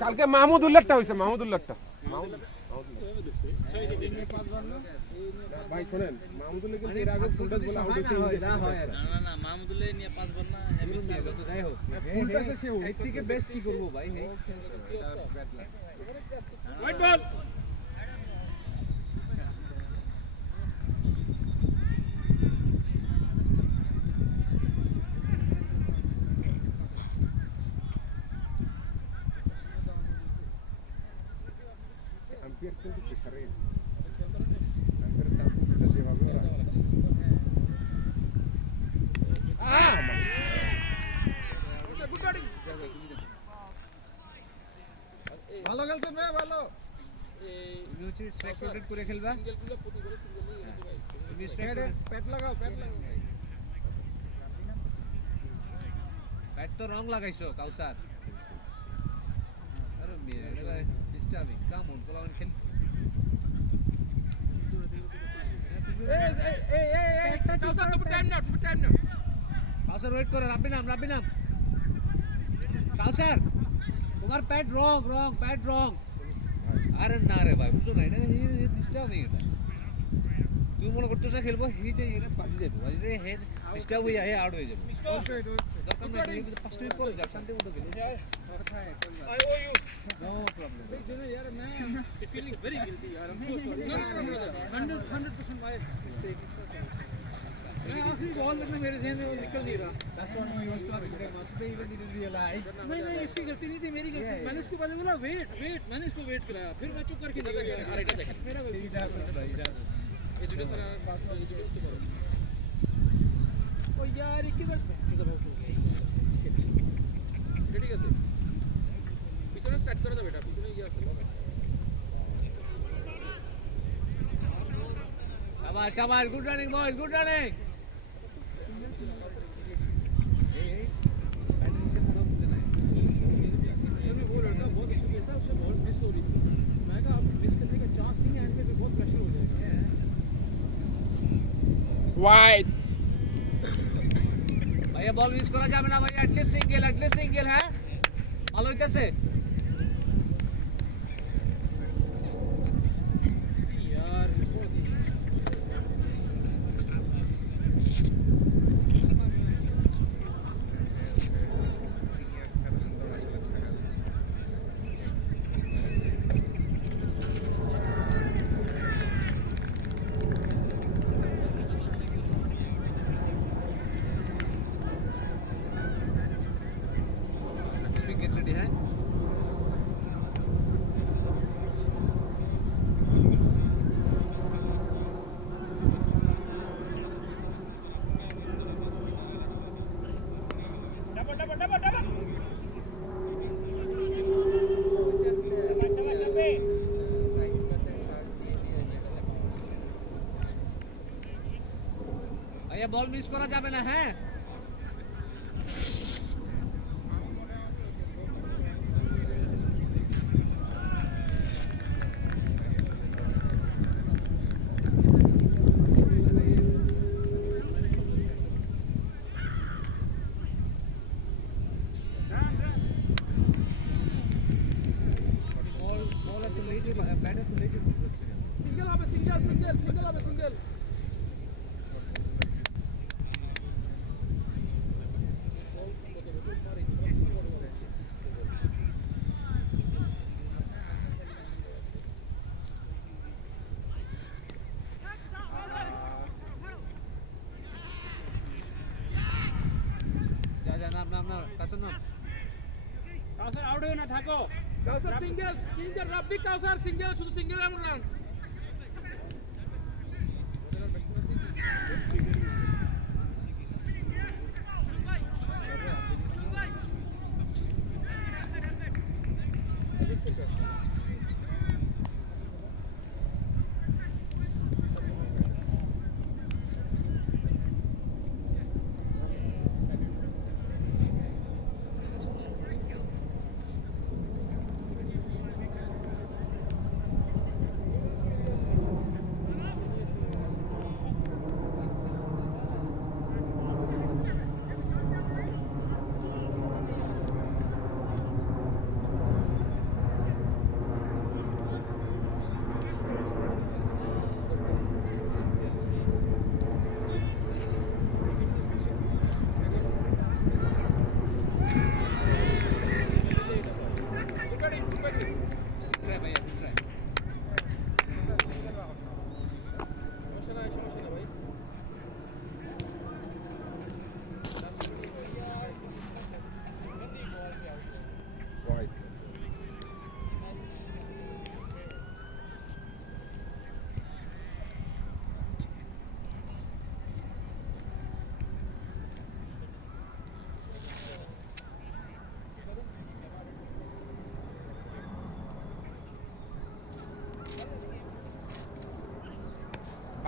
কালকে মাহমুদুল্লাহটা হইছে মাহমুদুল্লাহটা ভাই শুনেন মাহমুদুল্লাহ কিন্তু এর আগে ফুল টাচ বলে আউট হইছে যা হয় আর না না মাহমুদুল্লাহ নিয়ে 5 বার না এমএস নিয়ে তো যাই হোক ফুল টাচে সে এই থেকে বেস্ট কি করবো ভাই এই হোয়াইট বল আম্পায়ার কিন্তু প্রেসারে আম্পায়ার কাজ করতে যেভাবে গুড ব্যাটিং ভালো খেলছেন ভাই ভালো এই তুমি হচ্ছে স্ট্রাইক রোটেট করে খেলবা সিঙ্গেল গুলো প্রতি করে সিঙ্গেল তুমি স্ট্রাইক প্যাড লাগাও প্যাড তো রং লাগাইছো কাউসার আরে মেয়ে এটা ডিস্টার্বিং কাম অন বলা খেল এই কাউসার তুমি টাইম নাও কাউসার ওয়েট করো রাব্বি নাম কাউসার তোমার প্যাড রং প্যাড রং আরে না রে ভাই বুঝো না এটা ডিস্টার্বিং এটা তুমি মনে করতেছ খেলবো হি যে এটা বাজি যাবে বাজি যে হে ডিস্টার্ব হয়ে হে আউট হয়ে যাবে দরকার নাই তুমি 5 মিনিট পরে যাও শান্তি মতো খেলে নো প্রবলেম यार मैं फीलिंग वेरी गिल्टी यार I am so sorry 100% my mistake मैं आखिरी बॉल तक मेरे जहन में वो निकल नहीं रहा that's what we used to be मत दे इवन डिडंट रियलाइज नहीं इसकी गलती नहीं थी मेरी गलती मैंने इसको पहले बोला वेट मैंने इसको वेट कराया फिर मैं चुप करके निकल गया আর এটা দেখেন मेरा गलती এই দুটো তারা পাস এই দুটো তো বড় यार किधर किधर हो गया ঠিক আছে পিছনে স্টার্ট করে দাও বেটা পিছনে ইয়ে আছে বাবা शाबाश शाबाश good running boys good running ये भी वो लड़का बहुत अच्छा खेलता है उससे बॉल मिस हो रही थी मैं कहा आप मिस करने का चांस नहीं है एंड में बहुत प्रेशर हो जाएगा वाइड भैया बॉल मिस करा যাবে না ভাই এটলিস্ট সিঙ্গেল হ্যাঁ ভালো হইতাছে यार बहुत ही विकेट रेडी है भैया बॉल मिस করা যাবে না হ্যাঁ বল বল এত লেটে ব্যাট এত লেটে হচ্ছে সিঙ্গেল হবে সিঙ্গেল হবে সিঙ্গেল যা যা নাম নাম নাম কাছে নাম কাউসার আউট হয়ে না থাকো কাউসার সিঙ্গেল তিনজন রাব্বি কাউসার সিঙ্গেল শুধু সিঙ্গেল রান ট্রাই ভাইয়া ট্রাই সমস্যা নাই ভাই वाइड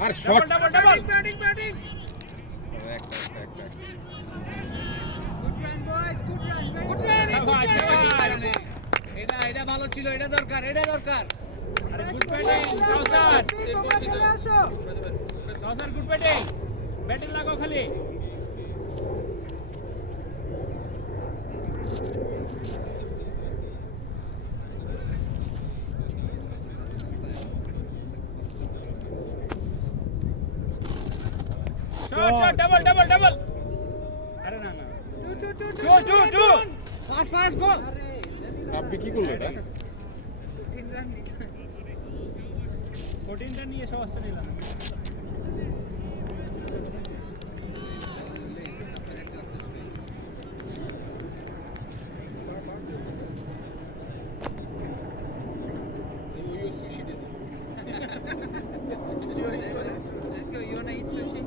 আর shot batting good run boys good run শাবাশ শাবাশ এটা এটা ভালো ছিল এটা দরকার আরে good batting Kausar Kausar good batting batting লাগাও খালি শট ডাবল আরে না না টু পাস গোল রাব্বি কি করলো এটা 3 रन 14টা নিয়ে সহজটা নিলাম Let's go. You wanna eat sushi?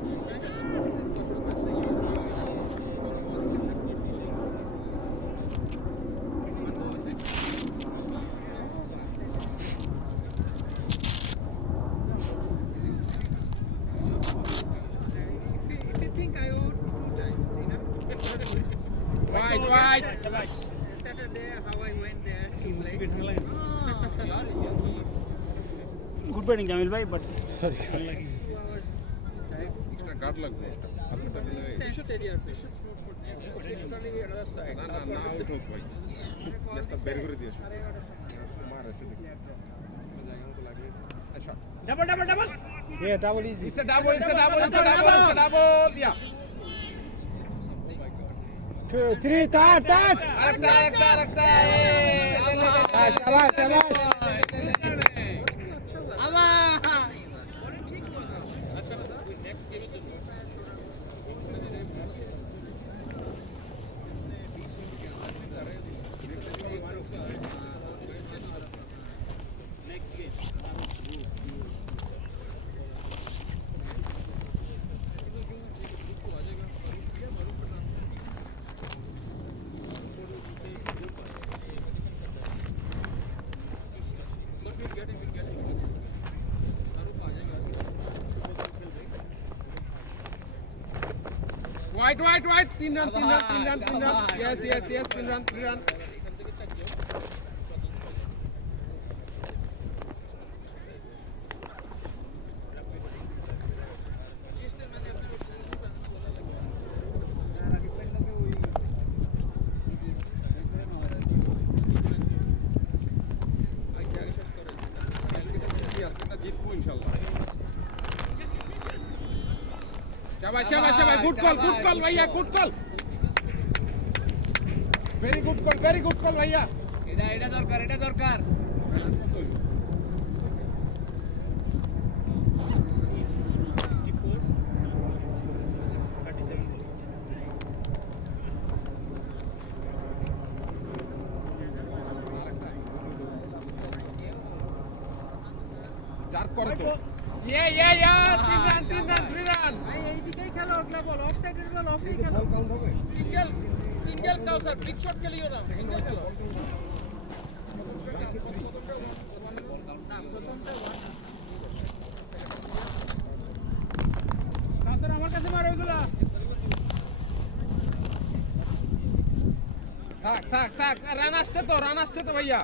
Saturday, how I went there to play. Good batting Jamil ভাই but 2 hours drive. Extra guard লাগবে হালকাটা দিলে Stadium. Totally another side. না আউট হোক ভাই ম্যাচটা বের করে দিয়েছো মার এসে দেখি জায়গা মতো লাগে shot double double double Yeah, double easy. It's a double. Yeah. 2, 3, start. Arakta. Shabash. আচ্ছা নেক্সট গেমের জন্য White. 3 run. Yes. 3 run. এখান থেকে চারজন জিতবো ইনশাআল্লাহ शाबाश गुड कॉल भैया good call very good call भैया এটা দরকার চার করে তো ये 3 run ভাই এইদিকেই খেলো ওগুলা বল অফসাইডের বল অফই খেলো কাউন্ট হবে सिंगल का सर बिग शॉट के लिए ना सिंगल खेलो স্যার আমার কাছে মারো ওইগুলা থাক রান আসছে তো ভাইয়া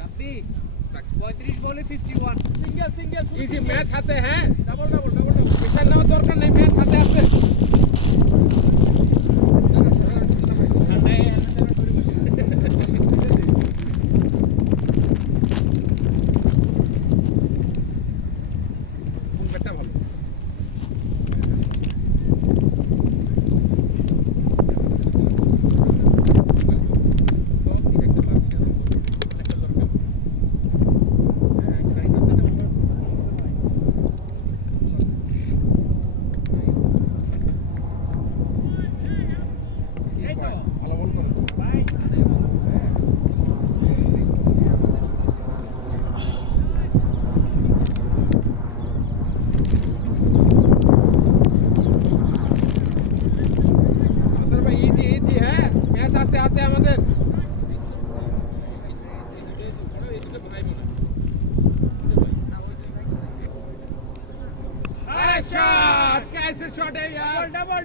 রাব্বি 35 বলে 51 सिंगल इजी मैच आते हैं डबल विशाल नाम दरकार नहीं मैच आते आते বেটা ভালো ভালো বল করে তো अवसर भाई इजी है मैच आते आते আমাদের शॉट कैसे शॉट है यार ডাবল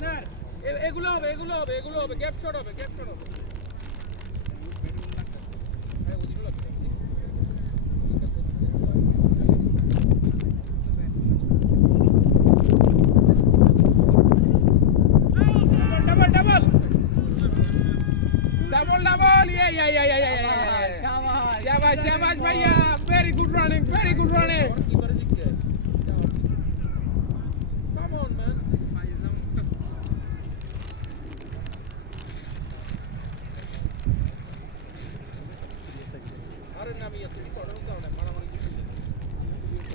স্যার এগুলো হবে গ্যাপ শট হবে হ্যাঁ ওদিকে লাগবে डबल ये शाबाश भैया वेरी गुड रनिंग কিপারে দিকে কাম অন ম্যান আরে নামিয়ে তুমি কর্নার দাও না মারামারি করতে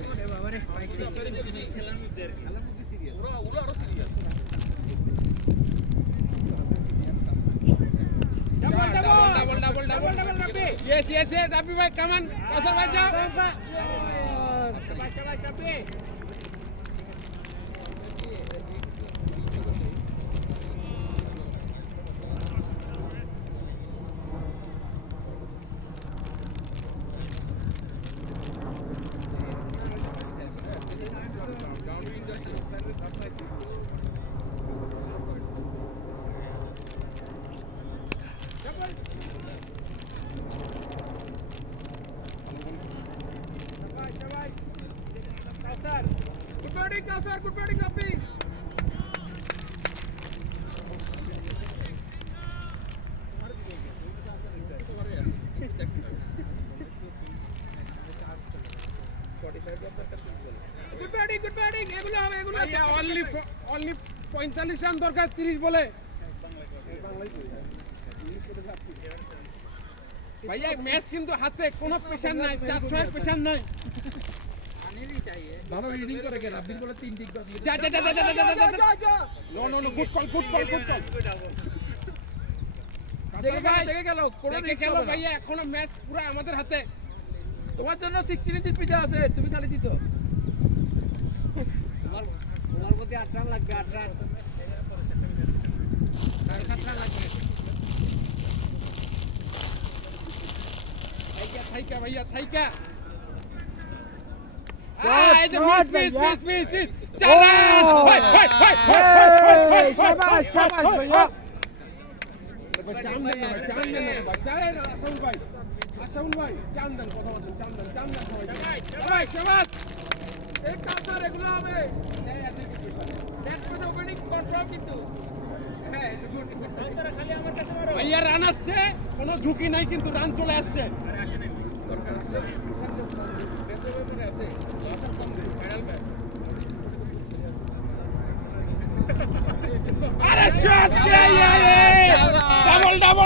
ওরে বাবা রে পাইছি খেলার মধ্যে আর কি ওরা আরো সিরিয়াস डबल রাব্বি यस रबी भाई कमन कौशल भाई जाओ শাবাশ রাব্বি গুড ব্যাটিং রাব্বি গুড ব্যাটিং এগুলো হবে এগুলো অনলি 45 রান দরকার 30 বলে ভাইয়া ম্যাচ কিন্তু হাতে কোনো প্রেশার নাই 4-6 প্রেশার নাই ভালো রিডিং করে কে রাব্বির বলে 3 টিক বাদ যা নো গুড কল দেখে গেল কোন দেখে গেল ভাইয়া এখনো ম্যাচ পুরো আমাদের হাতে তোমার জন্য 16 ইঞ্চি পিজা আছে তুমি খালি দিত তোমার মধ্যে 8 রান লাগবে 8 রান 7 রান লাগবে থাইকা ভাইয়া থাইকা মিস শাবাশ শাবাশ ভাইয়া আসাউল ভাই চান দেন কথা বলছেন চান দেন সবাই শাবাশ এই কাজ এগুলো হবে দ্যাটস দ্য ওপেনিং কনফার্ম কিন্তু ভাইয়া রান আসছে কোনো ঝুঁকি নাই কিন্তু রান চলে আসছে আরে শট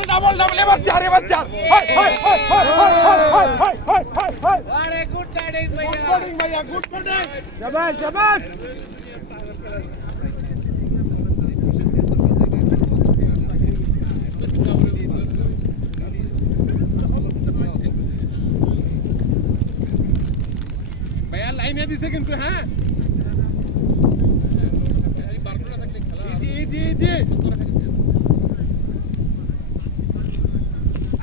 ডাবল এবার চার আরে গুড ব্যাটিং ভাইয়া গুড ব্যাটিং শাবাশ শাবাশ ভাইয়া লাইনে দিছে কিন্তু হ্যাঁ এই বারগুলো থাকলে খেলা জি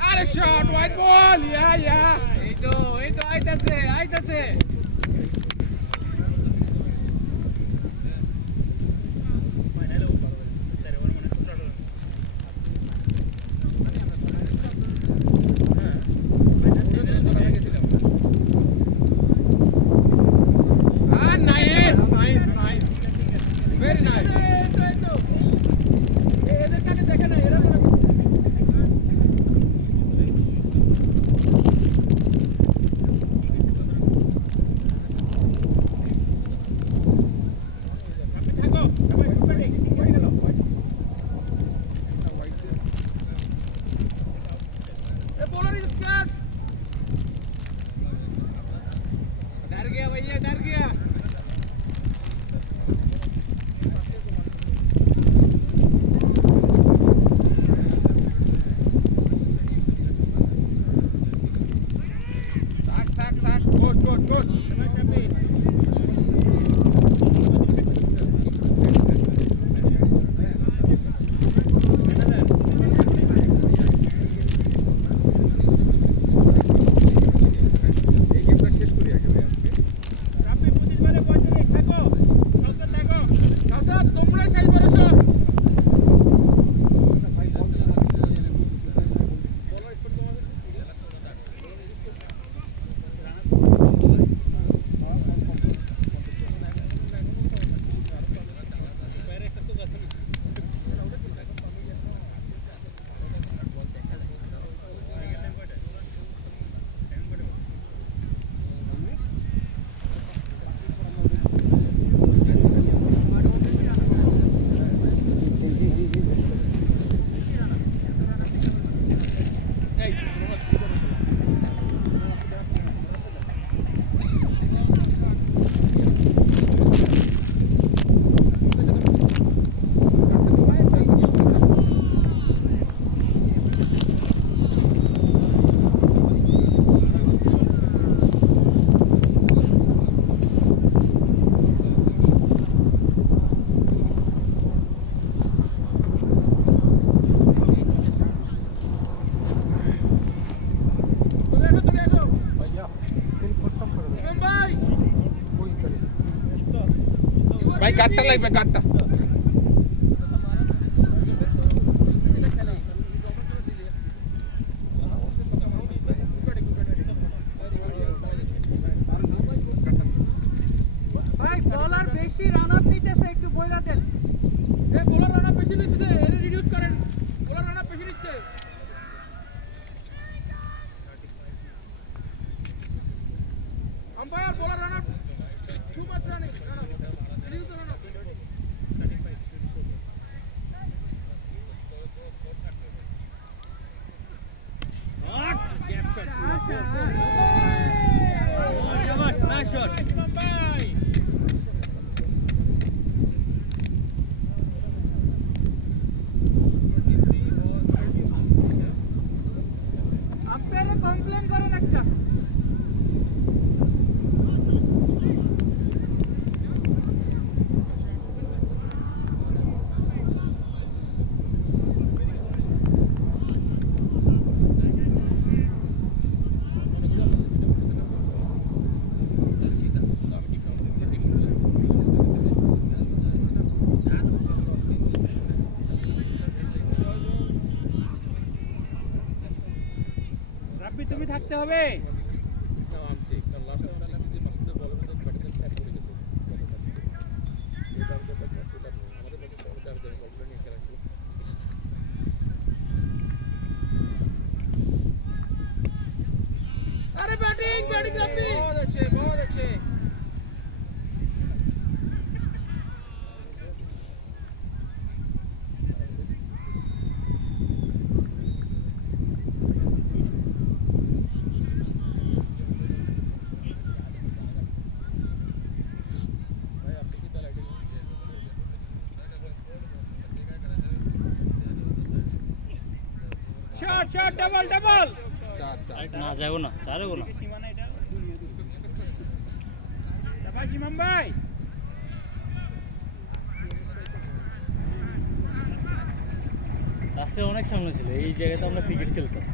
আরে শট হোয়াইট বল ইয়া এই তো আইতাছে নাইস ভেরি নাইস এদের কাছে দেখে না এরা डर गया থাক গুড তোমরা সেই ভরসা ভাই কাটটা লাগবে কাটটা भाई बॉलर बेशी रान अप বোলার রানা পেছনে নিচ্ছে, এর রিডিউস করেন। বোলার রানা পেছনে নিচ্ছে। Umpire bowler Rana too much running, reduce করুন। আম্পায়ারে কমপ্লেন করেন একটা। রাব্বি তুমি থাকতে হবে। না আনছি, কারণ লাস্ট টাইম আমি যে মাসুদের বলের মধ্যে ব্যাটিং স্যাট করে গেছে। এটা আমাদের কাছে মাসুদ আপনি আমাদের কাছে সবাই দাঁড় দেন বলগুলো নিয়ে খেলা করব। আরে ব্যাটিং রাব্বি। बहुत अच्छे। ভাই আপনি কি তাহলে আইডি শট ডাবল ডাবল। না যাবো না চারবো না সীমানা এটা শাবাশ ইমাম ভাই। লাস্টে অনেক সামনে ছিল, এই জায়গাতে আমরা ক্রিকেট খেলতাম।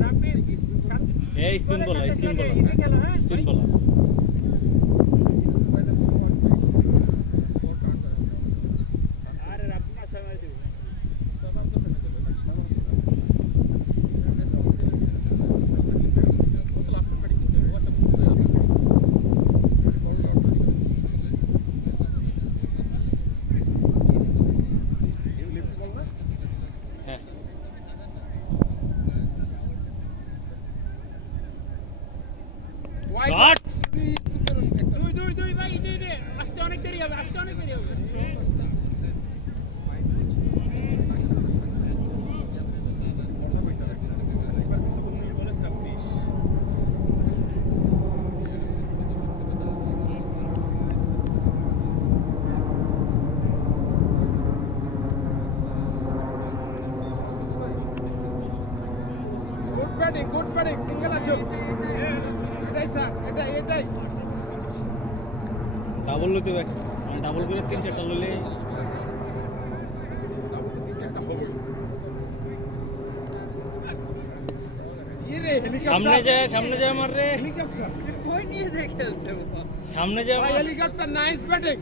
রাব্বি এই স্পিন বলার স্পিন বলার আরে রাব্বি না ছয় মারি দিবে। সবার তো ফেলে দেবে। ও তো লাস্ট ব্যাটিং করতে ও একটা বুঝতে হবে। বল লট করে হ্যাঁ শট দুই ভাই দুই দে। আসতে অনেক দেরি হবে, আসতে অনেক দেরি হবে। গুড ব্যাটিং সিঙ্গেল আছে এটাই স্যার এটাই ডাবল লইতে হবে, মানে ডাবল করে 3-4টা লইলে সামনে যায় মার রে, কই নিয়ে যে খেলছে ও। সামনে যায় মার। হেলিকপ্টার নাইস ব্যাটিং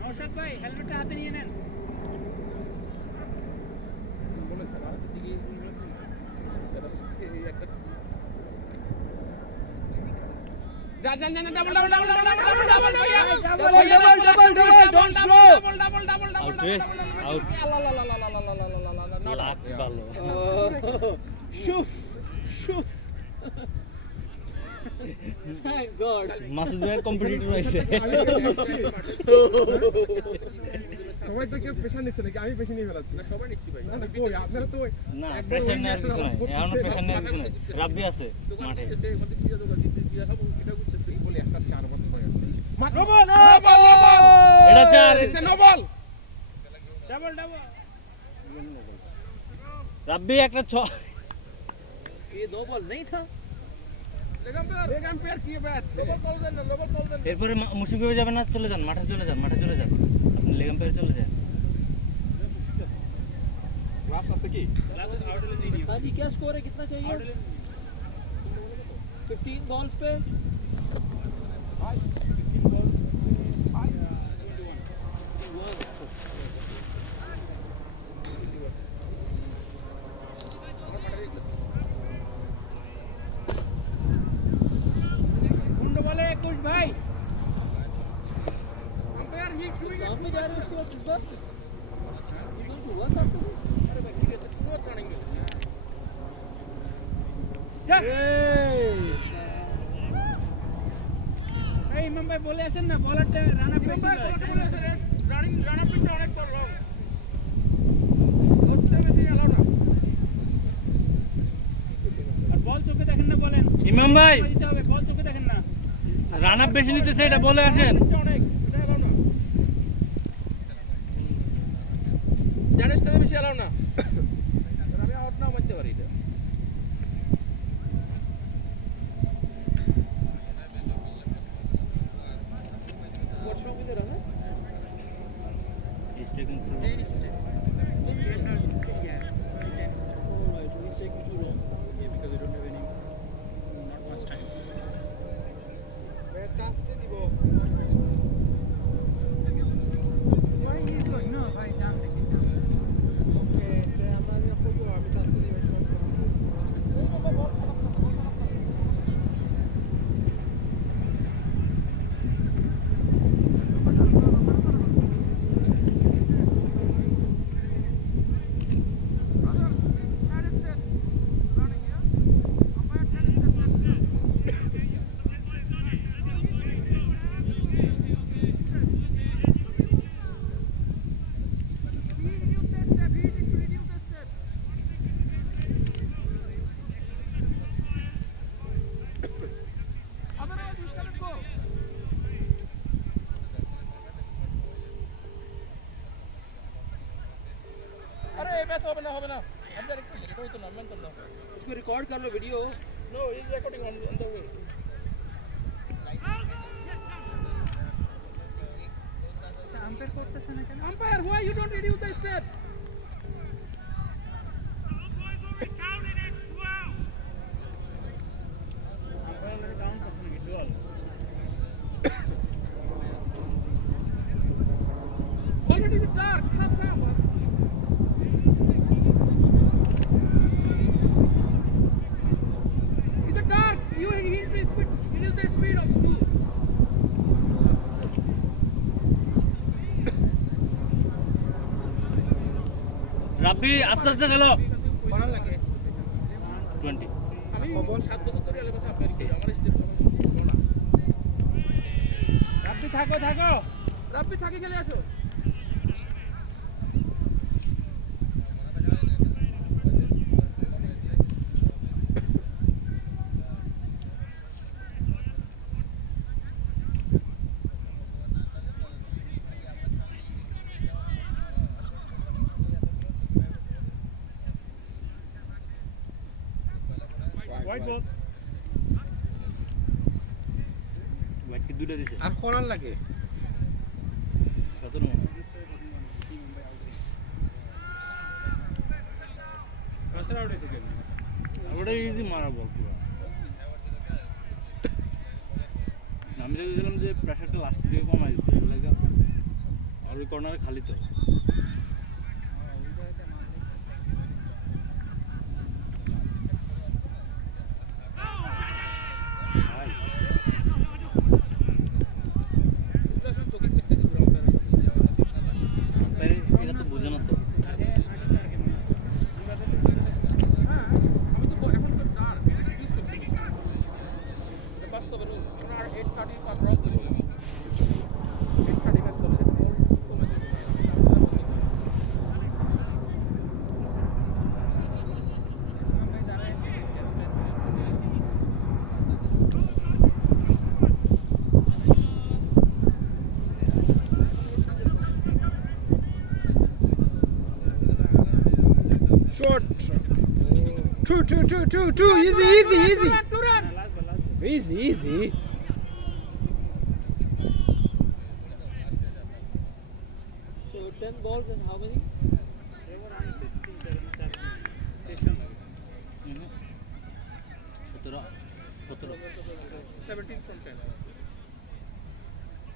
নওশাদ ভাই হেলমেটটা হাতে নিয়ে নেন। আউট রে আউট, লাক ভালো। মাসুদ ভাইয়ের কম্পিটিটর হয়েছে। সবাই তো কেউ পেশা নিচ্ছে নাকি আমি পেশা নিয়ে ফেলাচ্ছি সবাই নিচ্ছি ভাই। না না কই আপনারা তো না প্রেশার নেওয়ার কিছু নাই, এখনো প্রেশার নেওয়ার কিছু নাই। রাব্বি আছে দোকান মাঠে। করতেছে, আমাদের কি দোকান দিতে দিয়া হবে এটা করতেছে। বলি একটা 4 বল 6 নোবল এটা চার, নো বল ডাবল ডাবল। রাব্বি একটা 6। ये दो बॉल नहीं था। এক এম্পায়ার কি ব্যাট এরপরে মুশফিক ভাই যাবে না, চলে যান মাঠে চলে যান, মাঠে চলে যান, আপনি লেগ এম্পায়ার চলে যান। লাস্ট আছে কি हाँ जी क्या स्कोर है कितना चाहिए 15 बॉल्स पे कुंड बोले 21 भाई Umpire, he doing it. আপনি যারা उसके बाद बात हुआ था तो अरे भाई गिरे तो too much running. এই ইমাম ভাই বলে আছেন না বলারটা রানা Imam বেশি bhai, লয়। what is it? Run up into অনেক বড় wrong. First time is allowed না। আর বল চোখে দেখেন না বলেন ইমাম ভাই দিতে হবে বল চোখে দেখেন না রান আপ বেশি নিতেছে এটা বলে আসেন এটা অনেক, এটা allowed না। জানিস তো বেশি allowed না। আর আমি out নাও মানতে পারি এটা। what's wrong with the runner? He's taking two. Tennis step. Yeah. Tennis step. Alright, he's taking too long. Yeah, because we don't have any, not much time. Why he is going? No, ভাই ডান দেখি ডান। अरे वैसे হবে না হবে না আমি direct এটা হইতো না মেন্টাল না उसको रिकॉर्ड कर लो video no is recording on the way umpire করতেছে না কেন? umpire why you don't reduce the step count করতে নাকি 12 already the dark come it's a dark you reduce the speed of speed রাব্বি আস্তে আস্তে খেলো করার লাগে 20 আমি 7 বছর ধরে এলাকা আম্পায়ার করি আমার স্টেপ না রাব্বি থাকো থাকো রাব্বি থাকি গেলে আসো হোয়াইট বল হোয়াইট কি দুইটা দিছে আর করার লাগে 17 মনে রাস্তা আউট হয়েছে কেন আর ওটা ইজি মারা বল পুরো আমি চাইছিলাম যে প্রেসারটা লাস্ট দিকে কমাই দিতে এগুলো আর ওই কর্নারে খালি তো এটা তো বুঝে না তো আমি তো এখন তো ডার্ক ইউজ করছি এটা বাস্তবে রুল আমরা আর 8:30 পা ক্রস করি 8:35 চলে কমে যাবে ভাই দাঁড়ায় short to easy to run easy So 10 balls and how many? 17 from 10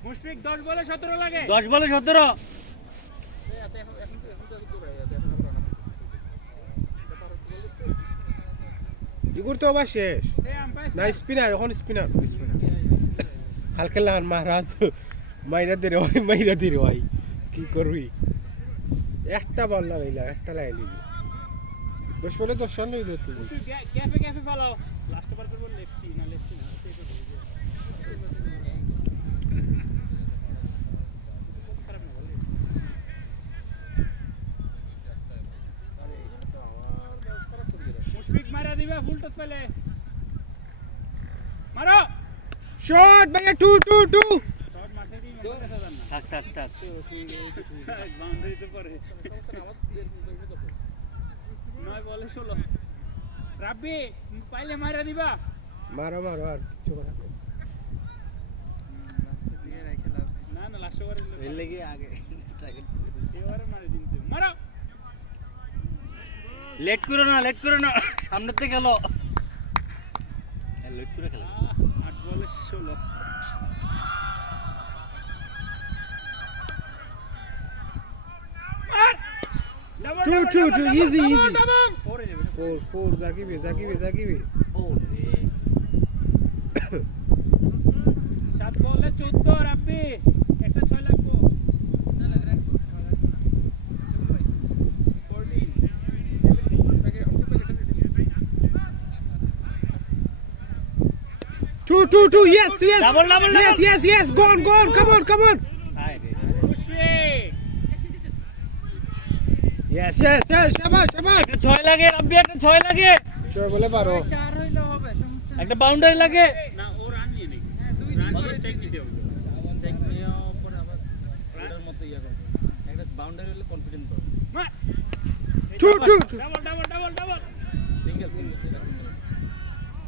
মুশফিক 10 বলে 17 লাগে 10 বলে 17 জিগুর তো আবার শেষ না স্পিনার এখন স্পিনার খাল খেলার মহারাজ মাইরা দে রে ভাই কি করবি একটা বল লাগাইলা একটা লাগাইলি 10 বলে 10 রান লইল তুই ক্যাফে ফালাও লাস্ট ওভার করব লেফটি না মুশফিক মারা দিবা ফুল টস পেলে মারো শট ভাইয়া 2 শট মারতে দি থাক বাউন্ডারি তো করে 9 বলে 16 রাব্বি পাইলে মারা দিবা মারো আর কিছু করা নেই। না লাস্ট ওভারে এর লাগি আগে টার্গেট এবারে মারি দিন তুই মারো লেট করো না সামনে থেকে গেল লেট করে খেলা 8 বলে 16 2 easy 4 এ যাবে 4 জাগিবে ও রে 7 বলে 14 রাব্বি একটা 6 লাগবো 2 yes Double. yes go on come on হায় রে মুশফিক yes শাবাশ একটা 6 লাগে রাব্বি একটা 6 লাগে ছয় বলে 12 4 হইলে হবে সমস্যা একটা বাউন্ডারি লাগে না ও রান নিয়ে নেই রান স্ট্রাইক নিতে হবে স্ট্রাইক নিয়ে পরে আবার রানের মতো ইয়া করে একটা বাউন্ডারি হলে কনফিডেন্ট পাবে 2 ডাবল সিঙ্গেল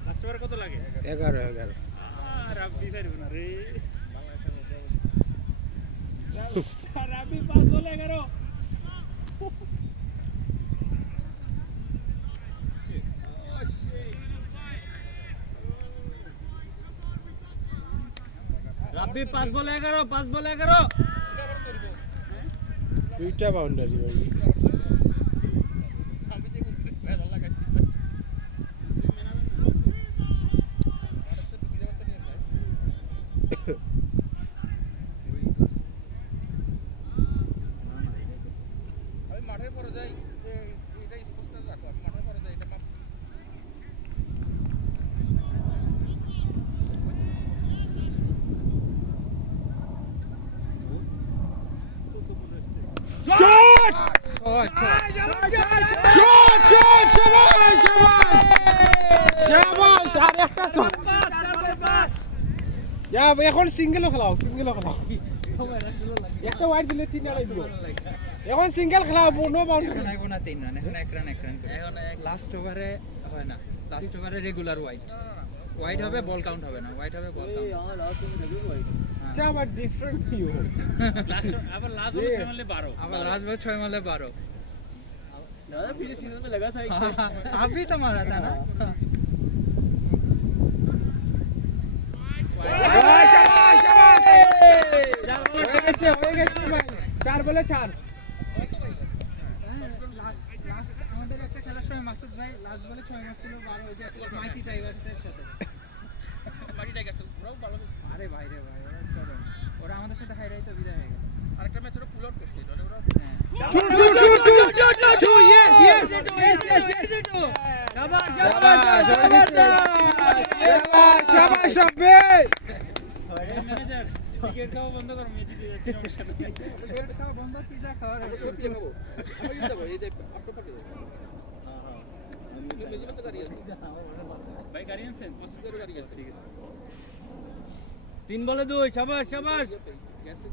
লাস্ট ওভার কত লাগে 11 রাব্বি পারবে না রে রাব্বি 5 বলে 11 রাব্বি 5 বলে 11 দুইটা বাউন্ডারি ভাই আমি মাঠের পরে যাই এটা স্পষ্ট রাখো আমি মাঠের পরে যাই এটা মাপ শট শাবাশ আর একটা শট এখন সিঙ্গেলও খেলাও একটা ওয়াইড দিলে 3 রান লাগবে এখন সিঙ্গেল খেলাও নো বাউন্ডারি লাগবো না 3 রান এখন 1 রান এখন লাস্ট ওভারে হয় না লাস্ট ওভারে রেগুলার হোয়াইট হবে বল কাউন্ট হবে না হোয়াইট হবে বল কাউন্ট এটা আবার ডিফারেন্ট ভিউ লাস্ট আবার লাস্ট ওভার মারলে 12 আবার লাস্ট বল 6 মারলে 12 दादा पिछले सीजन में लगा था अभी तो मारा था ना হয়ে গেছে ভাই 4 বলে 4 আমাদের একটা খেলার সময় মাসুদ ভাই লাস্ট বলে 6 মারছিল 12 ওই যে মাইটি টাইগার্সের সাথে মাটি টাইগার্স ওরাও ভালো আরে ভাই রে ভাই ওরা আমাদের সাথে হাইরাই তো বিদায় হয়ে গেল আরেকটা ম্যাচ ওরা পুল আউট করছে তাহলে ওরা 2 yes শাবাশ শাবে ম্যানেজার টিকেট খাওয়া বন্ধ করো ম্যাচ দিতে যাচ্ছি সমস্যা নেই সিগারেট খাওয়া বন্ধ পিজা খাওয়ার আমরা সব দিয়ে খাবো আমি যাবো এই যে আপনার পার্টি মেজে তো গাড়ি আছে ভাই গাড়ি আনছেন হসপিটালের গাড়ি আছে ঠিক আছে 3 বলে 2 শাবাশ গ্যাস তো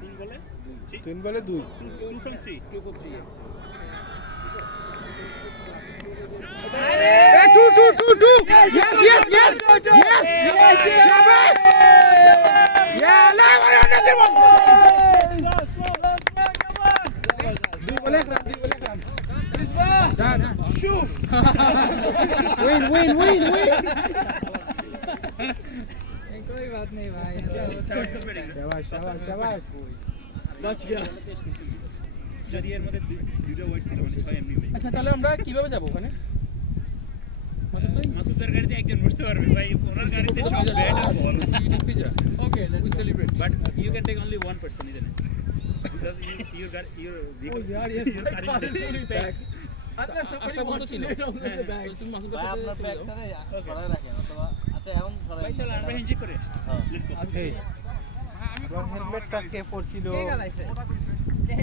3 বলে 3 বলে 2 2 from 3 2 for 3 2 yes শাবে another one 2 বলে রান win कोई बात नहीं भाई शाबाश बच गया যদি এর মধ্যে দুটো ওয়াইট ছিল মানে ছয় এমনি আচ্ছা তাহলে আমরা কিভাবে যাবো ওখানে মাসুদ ভাই মাসুদের গাড়িতে একজন বসতে পারবে ভাই ওনার গাড়িতে সব ব্যাট আর ball pizza Okay, let's we celebrate but you can take only one person isn't it because your vehicle your car is packed. আশা বলতে ছিল তুমি মাসুদের ভাই সাথে আপনার চলে যাও। ব্যাগটারে সরাই রাখেন অথবা আচ্ছা এখন সরাই ভাই চলো আমরা হ্যান্ডশেক করে আসি হ্যাঁ লেটস গো এই হেলমেটটা কে পড়ছিল কে গেলাইছে কে